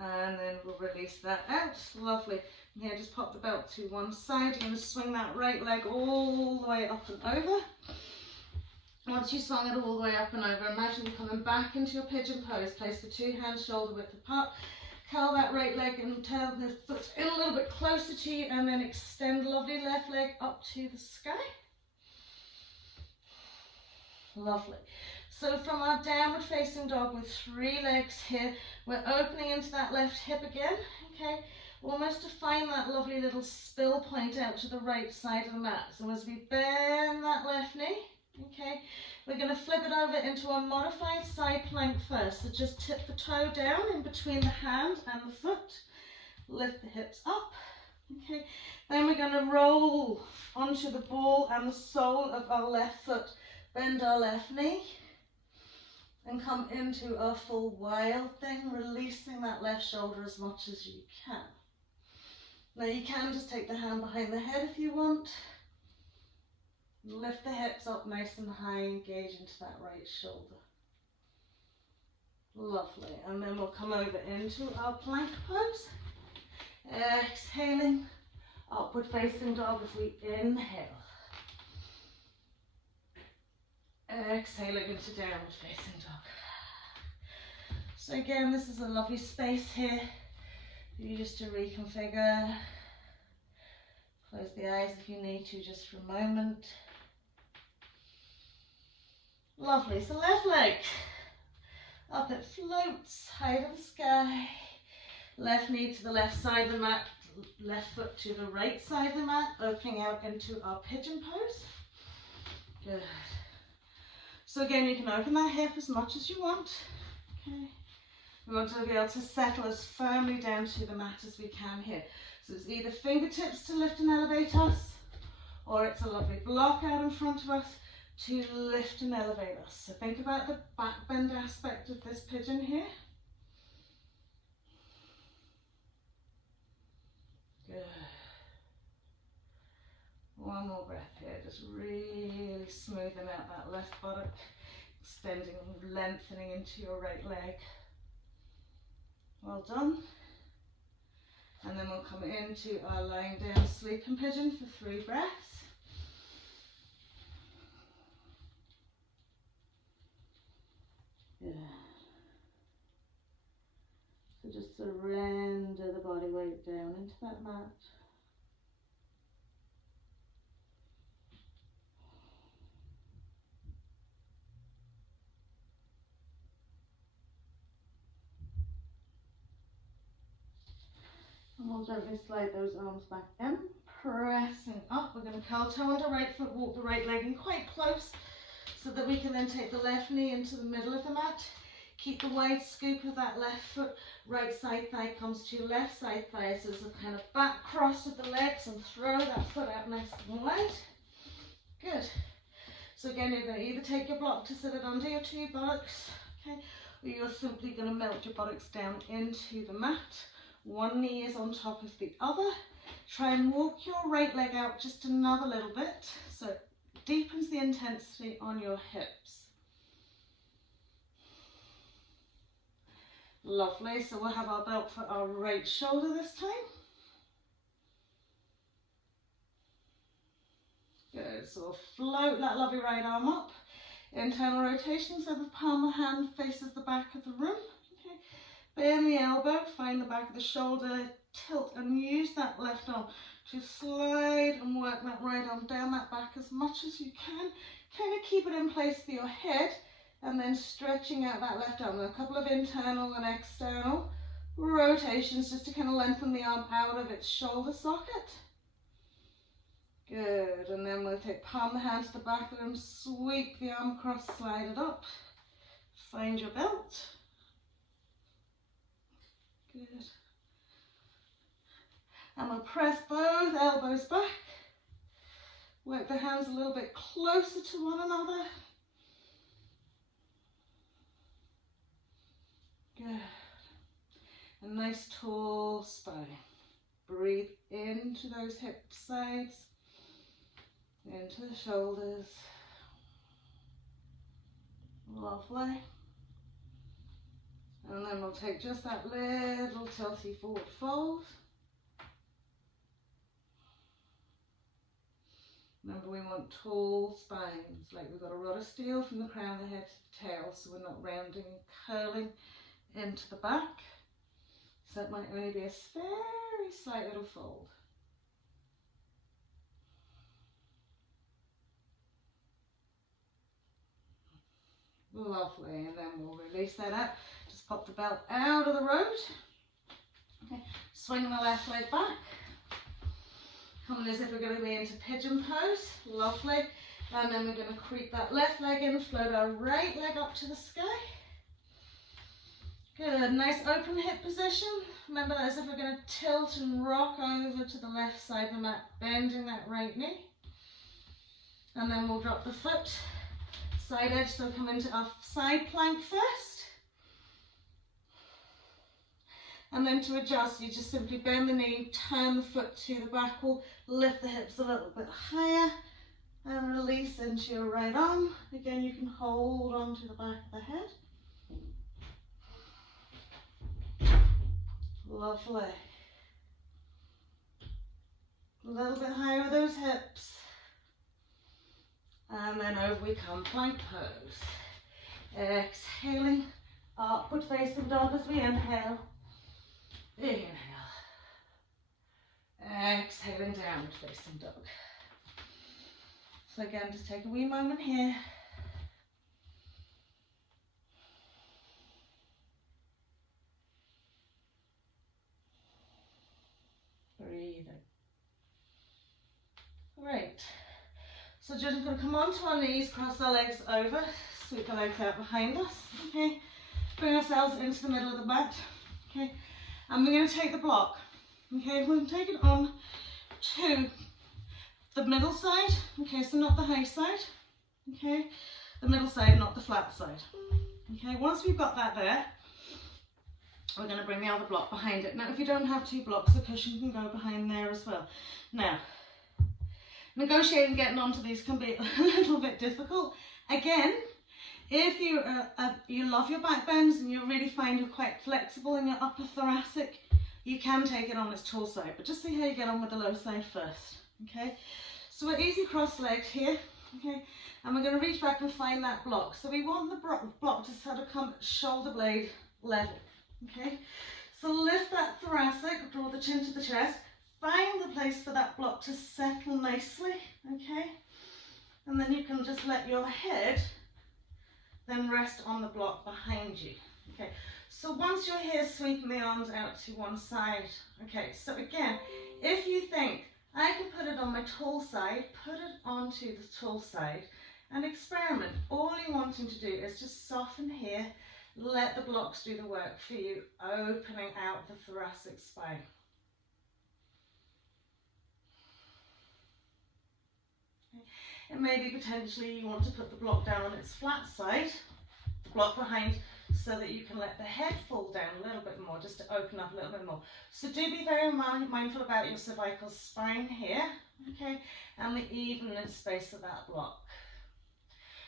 And then we'll release that out. Lovely. And here, just pop the belt to one side. You're going to swing that right leg all the way up and over. Once you swung it all the way up and over, imagine you coming back into your pigeon pose. Place the two hands shoulder width apart. Curl that right leg and turn the foot in a little bit closer to you, and then extend lovely left leg up to the sky. Lovely. So from our downward facing dog with 3 legs here, we're opening into that left hip again, okay? Almost to find that lovely little spill point out to the right side of the mat. So as we bend that left knee, okay, we're going to flip it over into a modified side plank first. So just tip the toe down in between the hand and the foot. Lift the hips up, okay? Then we're going to roll onto the ball and the sole of our left foot. Bend our left knee and come into a full wild thing, releasing that left shoulder as much as you can. Now you can just take the hand behind the head if you want. Lift the hips up nice and high, engage into that right shoulder. Lovely. And then we'll come over into our plank pose. Exhaling, upward facing dog as we inhale. Exhaling into downward facing dog. So again, this is a lovely space here for you just to reconfigure. Close the eyes if you need to, just for a moment. Lovely. So left leg up, it floats high to the sky. Left knee to the left side of the mat, left foot to the right side of the mat, opening out into our pigeon pose. Good. So again, you can open that hip as much as you want. Okay. We want to be able to settle as firmly down to the mat as we can here. So it's either fingertips to lift and elevate us, or it's a lovely block out in front of us to lift and elevate us. So think about the back bend aspect of this pigeon here. Good. One more breath here, just really smoothing out that left buttock, extending and lengthening into your right leg. Well done. And then we'll come into our lying down sleeping pigeon for 3 breaths. Good. So just surrender the body weight down into that mat. And we'll gently slide those arms back in, pressing up. We're going to curl toe under right foot, walk the right leg in quite close so that we can then take the left knee into the middle of the mat. Keep the wide scoop of that left foot, right side thigh comes to your left side thigh. So it's a kind of back cross of the legs and throw that foot out nice and wide. Good. So again, you're going to either take your block to sit it under your 2 buttocks, okay, or you're simply going to melt your buttocks down into the mat. One knee is on top of the other. Try and walk your right leg out just another little bit, so it deepens the intensity on your hips. Lovely. So we'll have our belt for our right shoulder this time. Good. So we'll float that lovely right arm up. Internal rotation, so the palm of the hand faces the back of the room. Okay. Bend the elbow, find the back of the shoulder, tilt and use that left arm to slide and work that right arm down that back as much as you can. Kind of keep it in place for your head and then stretching out that left arm. A couple of internal and external rotations just to kind of lengthen the arm out of its shoulder socket. Good, and then we'll take palm of the hand to the back of the room, sweep the arm across, slide it up, find your belt. Good. And we'll press both elbows back. Work the hands a little bit closer to one another. Good. A nice tall spine. Breathe into those hip sides, into the shoulders. Lovely. And then we'll take just that little tilty forward fold. Remember, we want tall spines, like we've got a rod of steel from the crown of the head to the tail, so we're not rounding and curling into the back. So it might only be a very slight little fold. Lovely, and then we'll release that out. Just pop the belt out of the road. Okay, swing the left leg back. Coming as if we're going to be into pigeon pose. Lovely. And then we're going to creep that left leg in, float our right leg up to the sky. Good, nice open hip position. Remember, as if we're going to tilt and rock over to the left side of the mat, bending that right knee. And then we'll drop the foot side edge, so come into our side plank first. And then to adjust, you just simply bend the knee, turn the foot to the back wall, lift the hips a little bit higher, and release into your right arm. Again, you can hold on to the back of the head. Lovely. A little bit higher with those hips. And then over we come, plank pose. Exhaling, upward facing dog as we inhale. Big inhale. Exhaling, downward facing dog. So again, just take a wee moment here. Breathing. Great. So just going to come onto our knees, cross our legs over, sweep the legs out behind us. Okay. Bring ourselves into the middle of the mat. Okay. And we're going to take the block. Okay. We're going to take it on to the middle side. Okay. So not the high side. Okay. The middle side, not the flat side. Okay. Once we've got that there, we're going to bring the other block behind it. Now, if you don't have two blocks, the cushion can go behind there as well. Now, negotiating getting onto these can be a little bit difficult. Again, if you love your back bends and you really find you're quite flexible in your upper thoracic, you can take it on its tall side, but just see how you get on with the low side first. Okay, so we're easy cross-legged here. Okay, and we're going to reach back and find that block. So we want the block to sort of come shoulder blade level. Okay, so lift that thoracic, draw the chin to the chest. Find the place for that block to settle nicely, okay? And then you can just let your head then rest on the block behind you, okay? So once you're here, sweeping the arms out to one side, okay? So again, if you think, I can put it on my tall side, put it onto the tall side and experiment. All you're wanting to do is just soften here, let the blocks do the work for you, opening out the thoracic spine. And maybe potentially you want to put the block down on its flat side, the block behind, so that you can let the head fall down a little bit more, just to open up a little bit more. So do be very mindful about your cervical spine here, okay, and the even space of that block.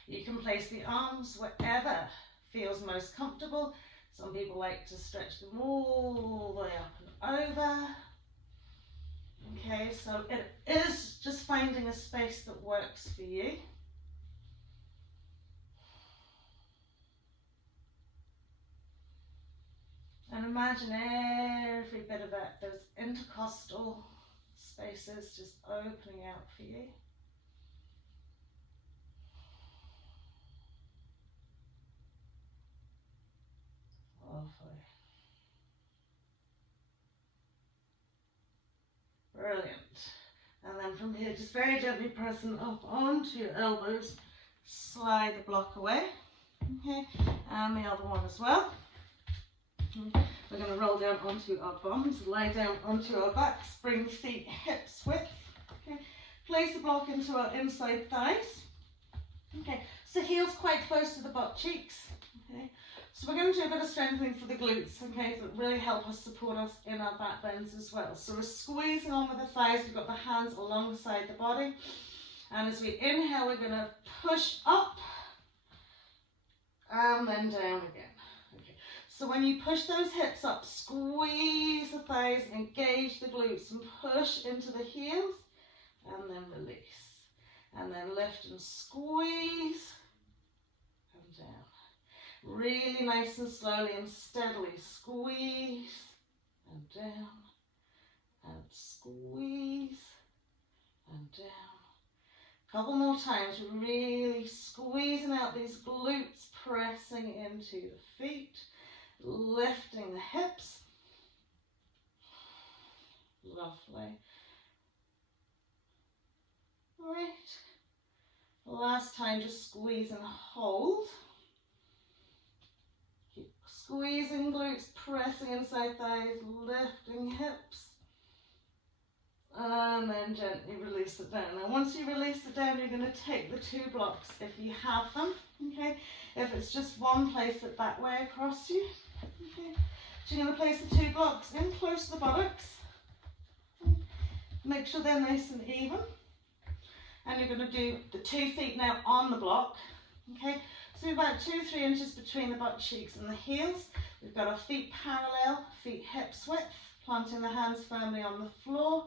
You can place the arms wherever feels most comfortable. Some people like to stretch them all the way up and over. Okay, so it is just finding a space that works for you. And imagine every bit of that, those intercostal spaces just opening out for you. Lovely. Brilliant. And then from here, just very gently pressing up onto your elbows, slide the block away. Okay, and the other one as well. Okay. We're going to roll down onto our bums, lie down onto our backs, bring the feet hips width. Okay, place the block into our inside thighs. Okay, so heels quite close to the butt cheeks. Okay, so we're going to do a bit of strengthening for the glutes, okay, that really help us support us in our back bends as well. So we're squeezing on with the thighs, we've got the hands alongside the body. And as we inhale, we're going to push up and then down again. Okay, So when you push those hips up, squeeze the thighs, engage the glutes and push into the heels and then release. And then lift and squeeze and down. Really nice and slowly and steadily squeeze and down and squeeze and down. Couple more times, really squeezing out these glutes, pressing into the feet, lifting the hips. Lovely. Right. Last time, just squeeze and hold. Keep squeezing glutes, pressing inside thighs, lifting hips. And then gently release it down. Now once you release it down, you're going to take the two blocks if you have them, okay? If it's just one, place it that way across you, okay? So you're going to place the two blocks in close to the buttocks. Make sure they're nice and even. And you're going to do the 2 feet now on the block, okay? So about 2-3 inches between the butt cheeks and the heels. We've got our feet parallel, feet hips width, planting the hands firmly on the floor.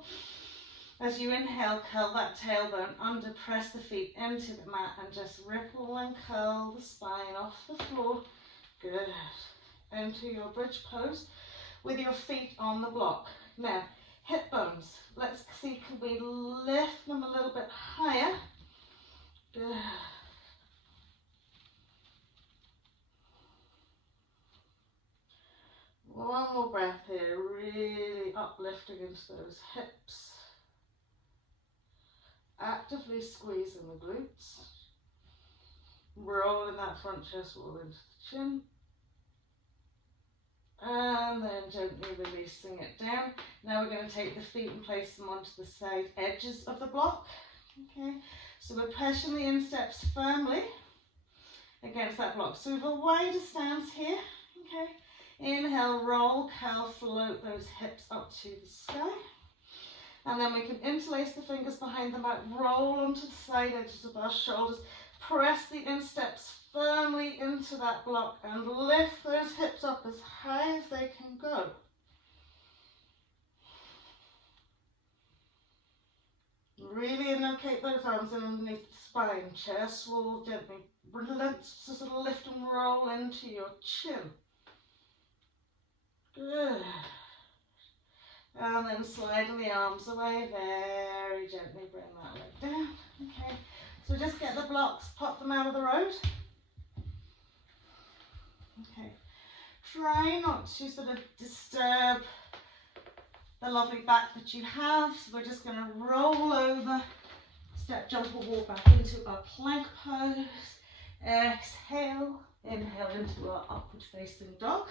As you inhale, curl that tailbone under, press the feet into the mat and just ripple and curl the spine off the floor. Good. Into your bridge pose with your feet on the block. Now, hip bones. Let's see, can we lift them a little bit higher? Good. One more breath here, really uplifting into those hips. Actively squeezing the glutes. Rolling that front chest wall into the chin. And then gently releasing it down. Now we're going to take the feet and place them onto the side edges of the block. Okay, so we're pressing the insteps firmly against that block. So we have a wider stance here. Okay. Inhale, roll, curl, float those hips up to the sky. And then we can interlace the fingers behind the mat, roll onto the side edges of our shoulders, press the insteps firmly into that block and lift those hips up as high as they can go. Really locate those arms underneath the spine, chest wall gently, so sort of lift and roll into your chin. Good. And then sliding the arms away, very gently bring that leg down. Okay, so just get the blocks, pop them out of the road. Okay, try not to sort of disturb the lovely back that you have. So we're just going to roll over, step, jump or walk back into our plank pose. Exhale, inhale into our upward facing dog.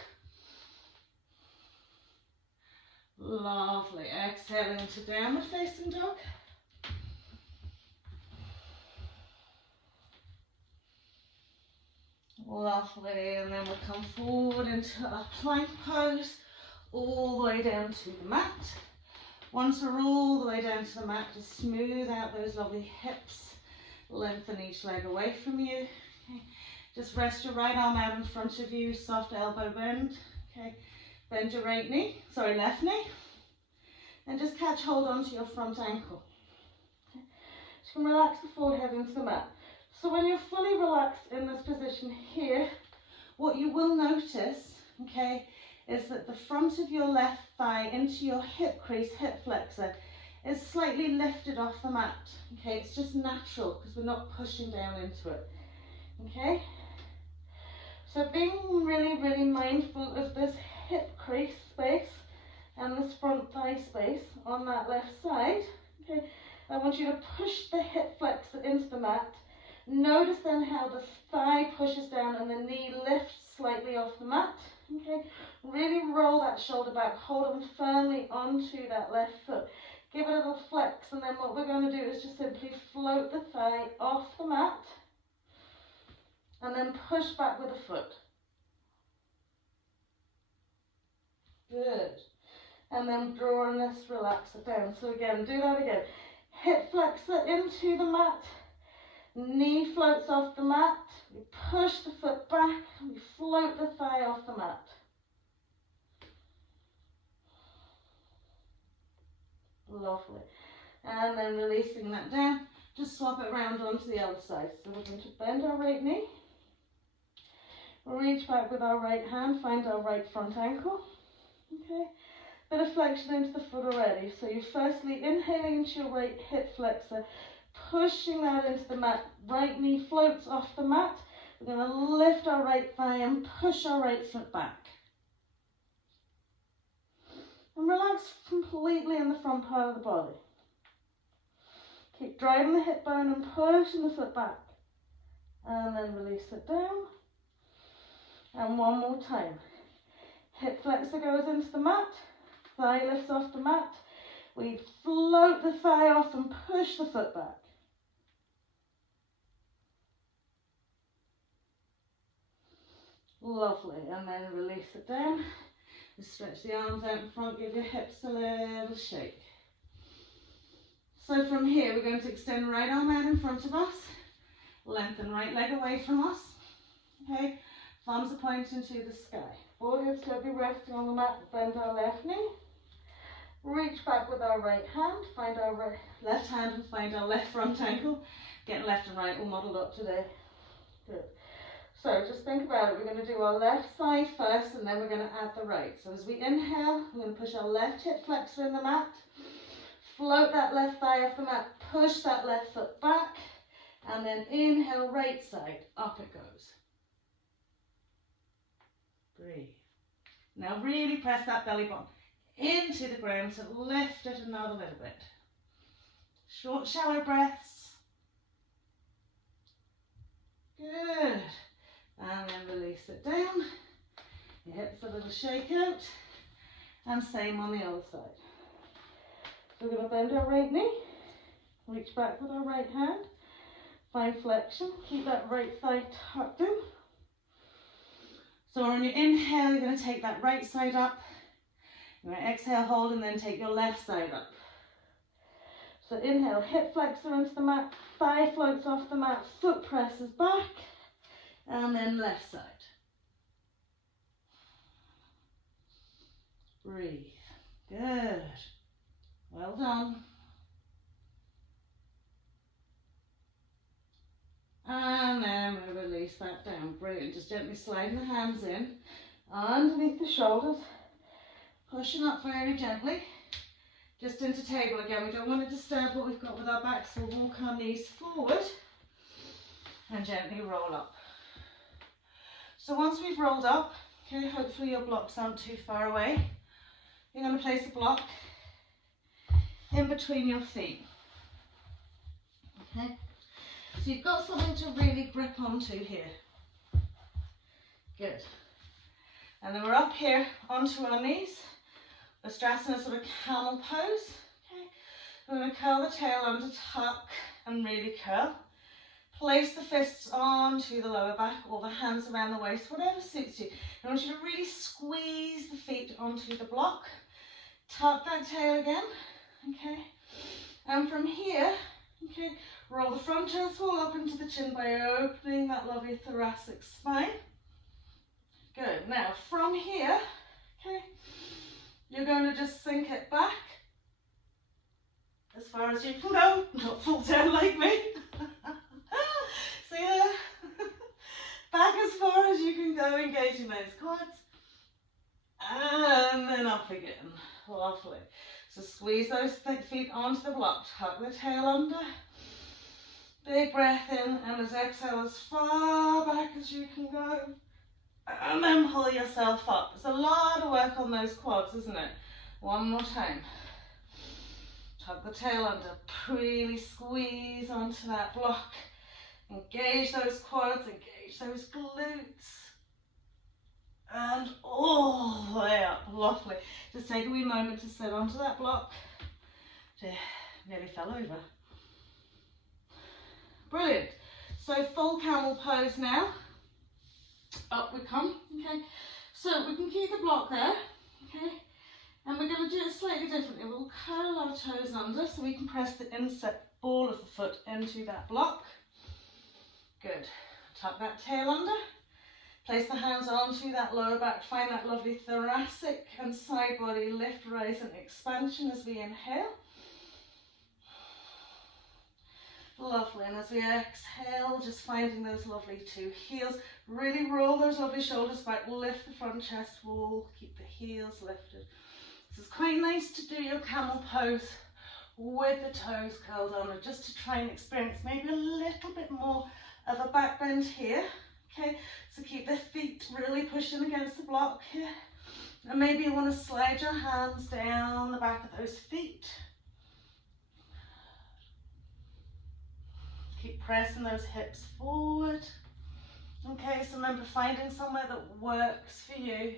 Lovely. Exhale into downward facing dog. Lovely. And then we'll come forward into our plank pose, all the way down to the mat. Once we're all the way down to the mat, just smooth out those lovely hips. Lengthen each leg away from you. Okay. Just rest your right arm out in front of you, soft elbow bend. Okay. Bend your left knee, and just catch hold onto your front ankle. Okay. You can relax the forehead into the mat. So when you're fully relaxed in this position here, what you will notice, okay, is that the front of your left thigh into your hip crease, hip flexor, is slightly lifted off the mat. Okay, it's just natural because we're not pushing down into it. Okay, so being really, really mindful of this hip crease space and this front thigh space on that left side. Okay, I want you to push the hip flexor into the mat. Notice then how the thigh pushes down and the knee lifts slightly off the mat. Okay, really roll that shoulder back, hold them firmly onto that left foot. Give it a little flex, and then what we're going to do is just simply float the thigh off the mat and then push back with the foot. Good. And then draw and let's relax it down. So again, do that again. Hip flexor into the mat. Knee floats off the mat. We push the foot back. We float the thigh off the mat. Lovely. And then releasing that down, just swap it around onto the other side. So we're going to bend our right knee, reach back with our right hand, find our right front ankle. Okay, bit of flexion into the foot already. So you're firstly inhaling into your right hip flexor, pushing that into the mat. Right knee floats off the mat. We're going to lift our right thigh and push our right foot back. And relax completely in the front part of the body. Keep driving the hip bone and pushing the foot back. And then release it down. And one more time. Hip flexor goes into the mat. Thigh lifts off the mat. We float the thigh off and push the foot back. Lovely. And then release it down. Just stretch the arms out in front, give your hips a little shake. So from here, we're going to extend right arm out in front of us, lengthen right leg away from us. Okay, thumbs are pointing to the sky. Forehead slowly resting on the mat, bend our left knee. Reach back with our right hand, find our left hand and find our left front ankle. Get left and right all modelled up today. Good. So just think about it. We're going to do our left side first and then we're going to add the right. So as we inhale, we're going to push our left hip flexor in the mat. Float that left thigh off the mat. Push that left foot back. And then inhale, right side. Up it goes. Breathe. Now really press that belly button into the ground to lift it another little bit. Short, shallow breaths. Good. And then release it down. Your hips a little shake out. And same on the other side. So we're going to bend our right knee. Reach back with our right hand. Find flexion. Keep that right thigh tucked in. So on your inhale, you're going to take that right side up. You're going to exhale, hold, and then take your left side up. So inhale, hip flexor into the mat. Thigh floats off the mat. Foot presses back. And then left side. Breathe. Good. Well done. And then we release that down. Brilliant. Just gently sliding the hands in underneath the shoulders. Pushing up very gently. Just into table again. We don't want to disturb what we've got with our back, so we'll walk our knees forward and gently roll up. So once we've rolled up, okay, hopefully your blocks aren't too far away. You're going to place a block in between your feet. Okay, so you've got something to really grip onto here. Good. And then we're up here onto our knees. Uttrasana, sort of camel pose. Okay, we're going to curl the tail under, tuck and really curl. Place the fists onto the lower back or the hands around the waist, whatever suits you. I want you to really squeeze the feet onto the block. Tuck that tail again, okay? And from here, okay, roll the front toes all up into the chin by opening that lovely thoracic spine. Good. Now from here, okay, you're going to just sink it back as far as you can go, not fall down like me. See there? Back as far as you can go, engaging those quads. And then up again. Lovely. So squeeze those thick feet onto the block. Tuck the tail under. Big breath in, and as exhale as far back as you can go. And then pull yourself up. It's a lot of work on those quads, isn't it? One more time. Tuck the tail under. Really squeeze onto that block. Engage those quads, engage those glutes. And all the way up. Lovely. Just take a wee moment to sit onto that block. Nearly fell over. Brilliant. So full camel pose now. Up we come. Okay. So we can keep the block there. Okay. And we're going to do it slightly differently. We'll curl our toes under so we can press the inset ball of the foot into that block. Good. Tuck that tail under. Place the hands onto that lower back. Find that lovely thoracic and side body lift, rise and expansion as we inhale. Lovely, and as we exhale, just finding those lovely two heels. Really roll those lovely shoulders back, lift the front chest wall, keep the heels lifted. This is quite nice to do your camel pose with the toes curled under, just to try and experience maybe a little bit more of a back bend here. Okay, so keep the feet really pushing against the block here. And maybe you want to slide your hands down the back of those feet. Keep pressing those hips forward. Okay, so remember, finding somewhere that works for you.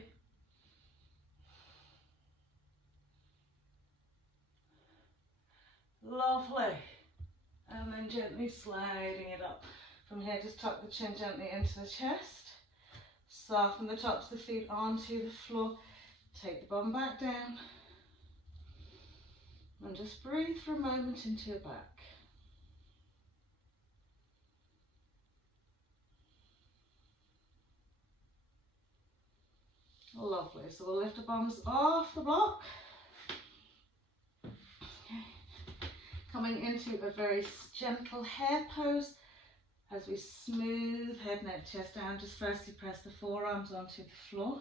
Lovely. And then gently sliding it up. From here, just tuck the chin gently into the chest. Soften the tops of the feet onto the floor. Take the bum back down. And just breathe for a moment into your back. Lovely. So we'll lift the bums off the block. Okay. Coming into a very gentle hair pose as we smooth head, neck, chest down. Just firstly press the forearms onto the floor.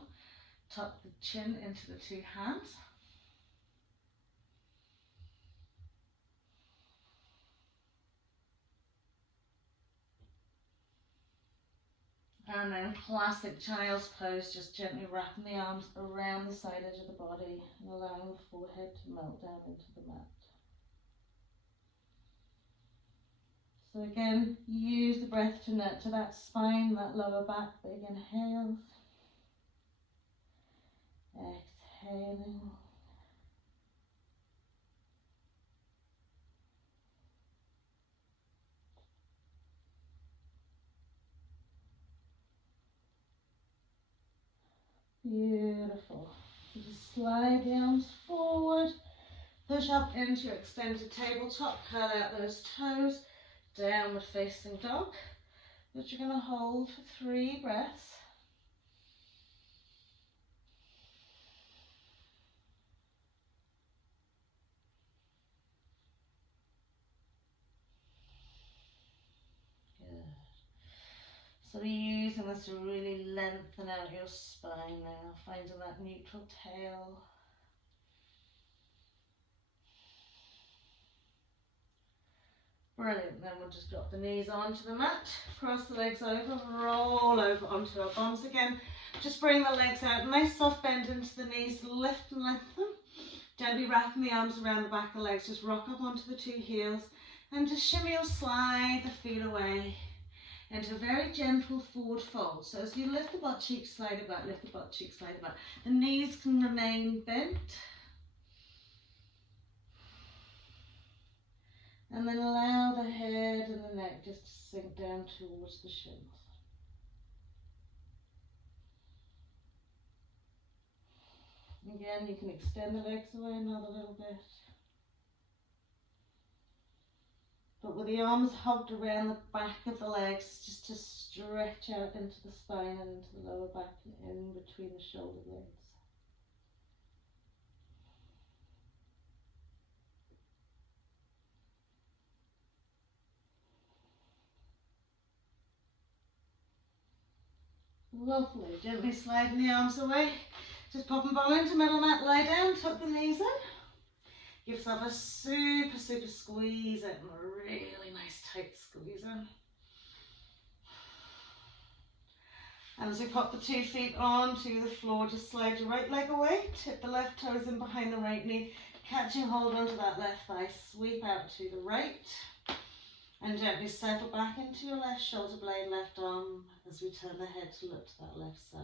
Tuck the chin into the two hands. And then classic child's pose, just gently wrapping the arms around the side edge of the body and allowing the forehead to melt down into the mat. So again, use the breath to nurture that spine, that lower back. Big inhales. Exhaling. Beautiful. So just slide the arms forward, push up into your extended tabletop, curl out those toes, downward facing dog, that you're going to hold for 3 breaths. So we're using this to really lengthen out your spine now, finding that neutral tail. Brilliant. Then we'll just drop the knees onto the mat, cross the legs over, roll over onto our bums again. Just bring the legs out, nice soft bend into the knees, lift and lengthen. Gently wrapping the arms around the back of the legs, just rock up onto the 2 heels and just shimmy or slide the feet away into a very gentle forward fold. So as you lift the butt cheeks, slide it back, lift the butt cheeks, slide it back. The knees can remain bent. And then allow the head and the neck just to sink down towards the shins. Again, you can extend the legs away another little bit. But with the arms hugged around the back of the legs, just to stretch out into the spine and into the lower back and in between the shoulder blades. Lovely. Gently sliding the arms away. Just pop them bum into middle mat, lie down, tuck the knees in. Give yourself a super squeeze in, a really nice tight squeeze in. And as we pop the 2 feet onto the floor, just slide your right leg away, tip the left toes in behind the right knee, catching hold onto that left thigh, sweep out to the right, and gently settle back into your left shoulder blade, left arm, as we turn the head to look to that left side.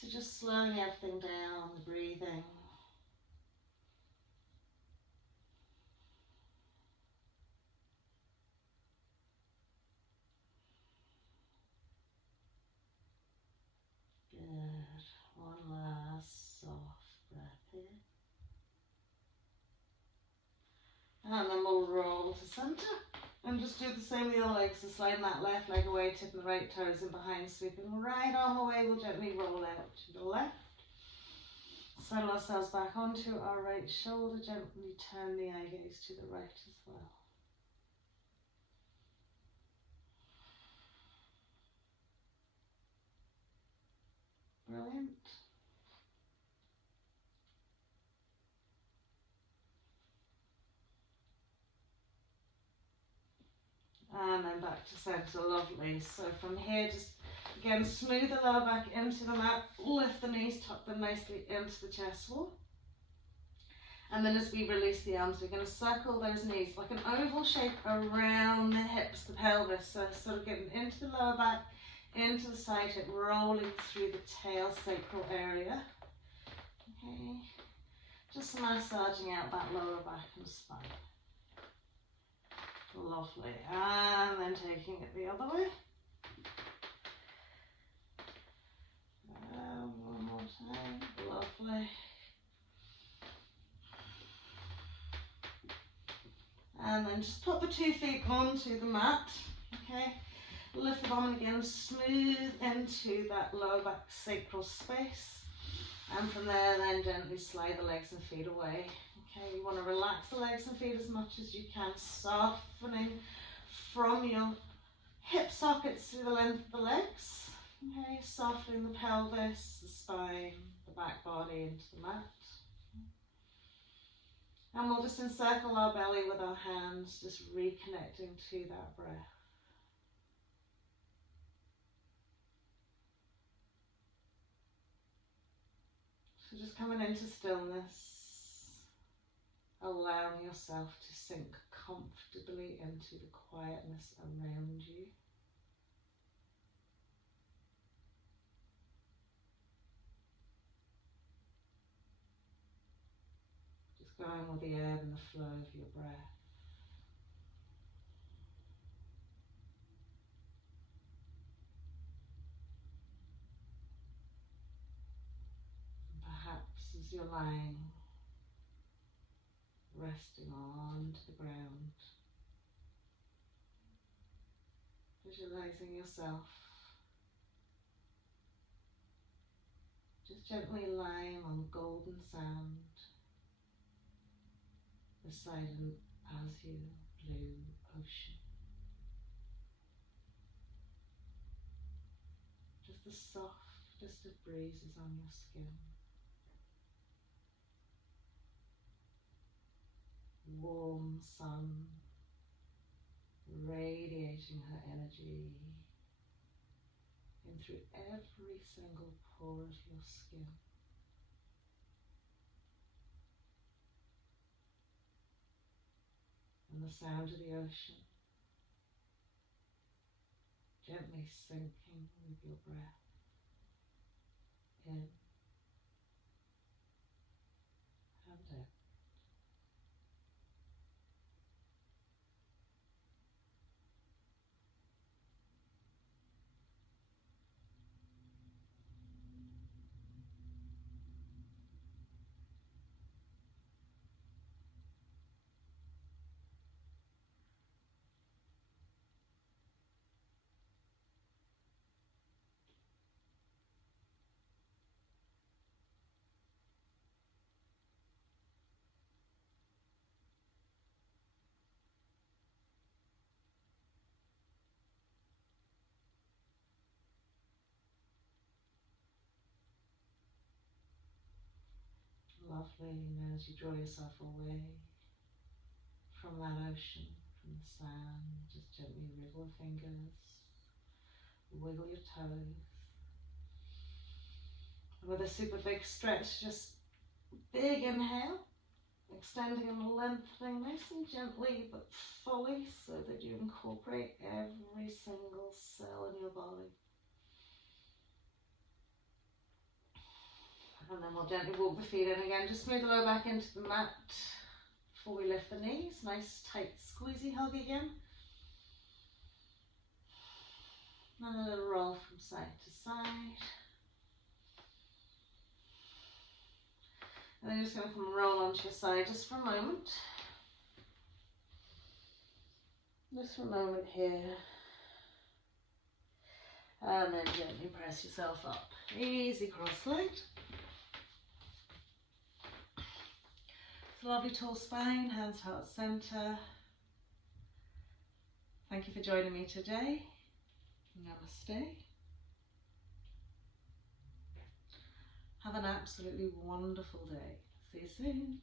So just slowing everything down, the breathing. Good. One last soft breath here. And then we'll roll to center. And just do the same with the other leg, so sliding that left leg away, tipping the right toes in behind, sweeping right arm away, we'll gently roll out to the left. Settle ourselves back onto our right shoulder, gently turn the eye gaze to the right as well. Brilliant. And then back to centre, lovely. So from here, just again, smooth the lower back into the mat, lift the knees, tuck them nicely into the chest wall. And then as we release the arms, we're going to circle those knees like an oval shape around the hips, the pelvis. So sort of getting into the lower back, into the side hip, rolling through the tail sacral area. Okay, just massaging out that lower back and spine. Lovely. And then taking it the other way. One more time. Lovely. And then just put the 2 feet onto the mat. Okay. Lift the bum again, smooth into that lower back sacral space. And from there, then gently slide the legs and feet away. Okay, you want to relax the legs and feet as much as you can, softening from your hip sockets to the length of the legs. Okay, softening the pelvis, the spine, the back body into the mat. And we'll just encircle our belly with our hands, just reconnecting to that breath. So just coming into stillness, allowing yourself to sink comfortably into the quietness around you. Just going with the ebb and the flow of your breath. And perhaps as you're lying, resting onto the ground, visualizing yourself just gently lying on golden sand beside an azure blue ocean. Just the softest of breezes on your skin. Warm sun radiating her energy in through every single pore of your skin. And the sound of the ocean gently sinking with your breath in and out. Lovely. Now as you draw yourself away from that ocean, from the sand, just gently wriggle your fingers, wiggle your toes. And with a super big stretch, just big inhale, extending and lengthening nice and gently but fully so that you incorporate every single cell in your body. And then we'll gently walk the feet in again. Just smooth the lower back into the mat before we lift the knees. Nice tight squeezy hug again. And a little roll from side to side. And then you're just going to come and roll onto your side just for a moment. Just for a moment here. And then gently press yourself up. Easy cross-legged. Lovely tall spine, hands heart center. Thank you for joining me today. Namaste. Have an absolutely wonderful day. See you soon.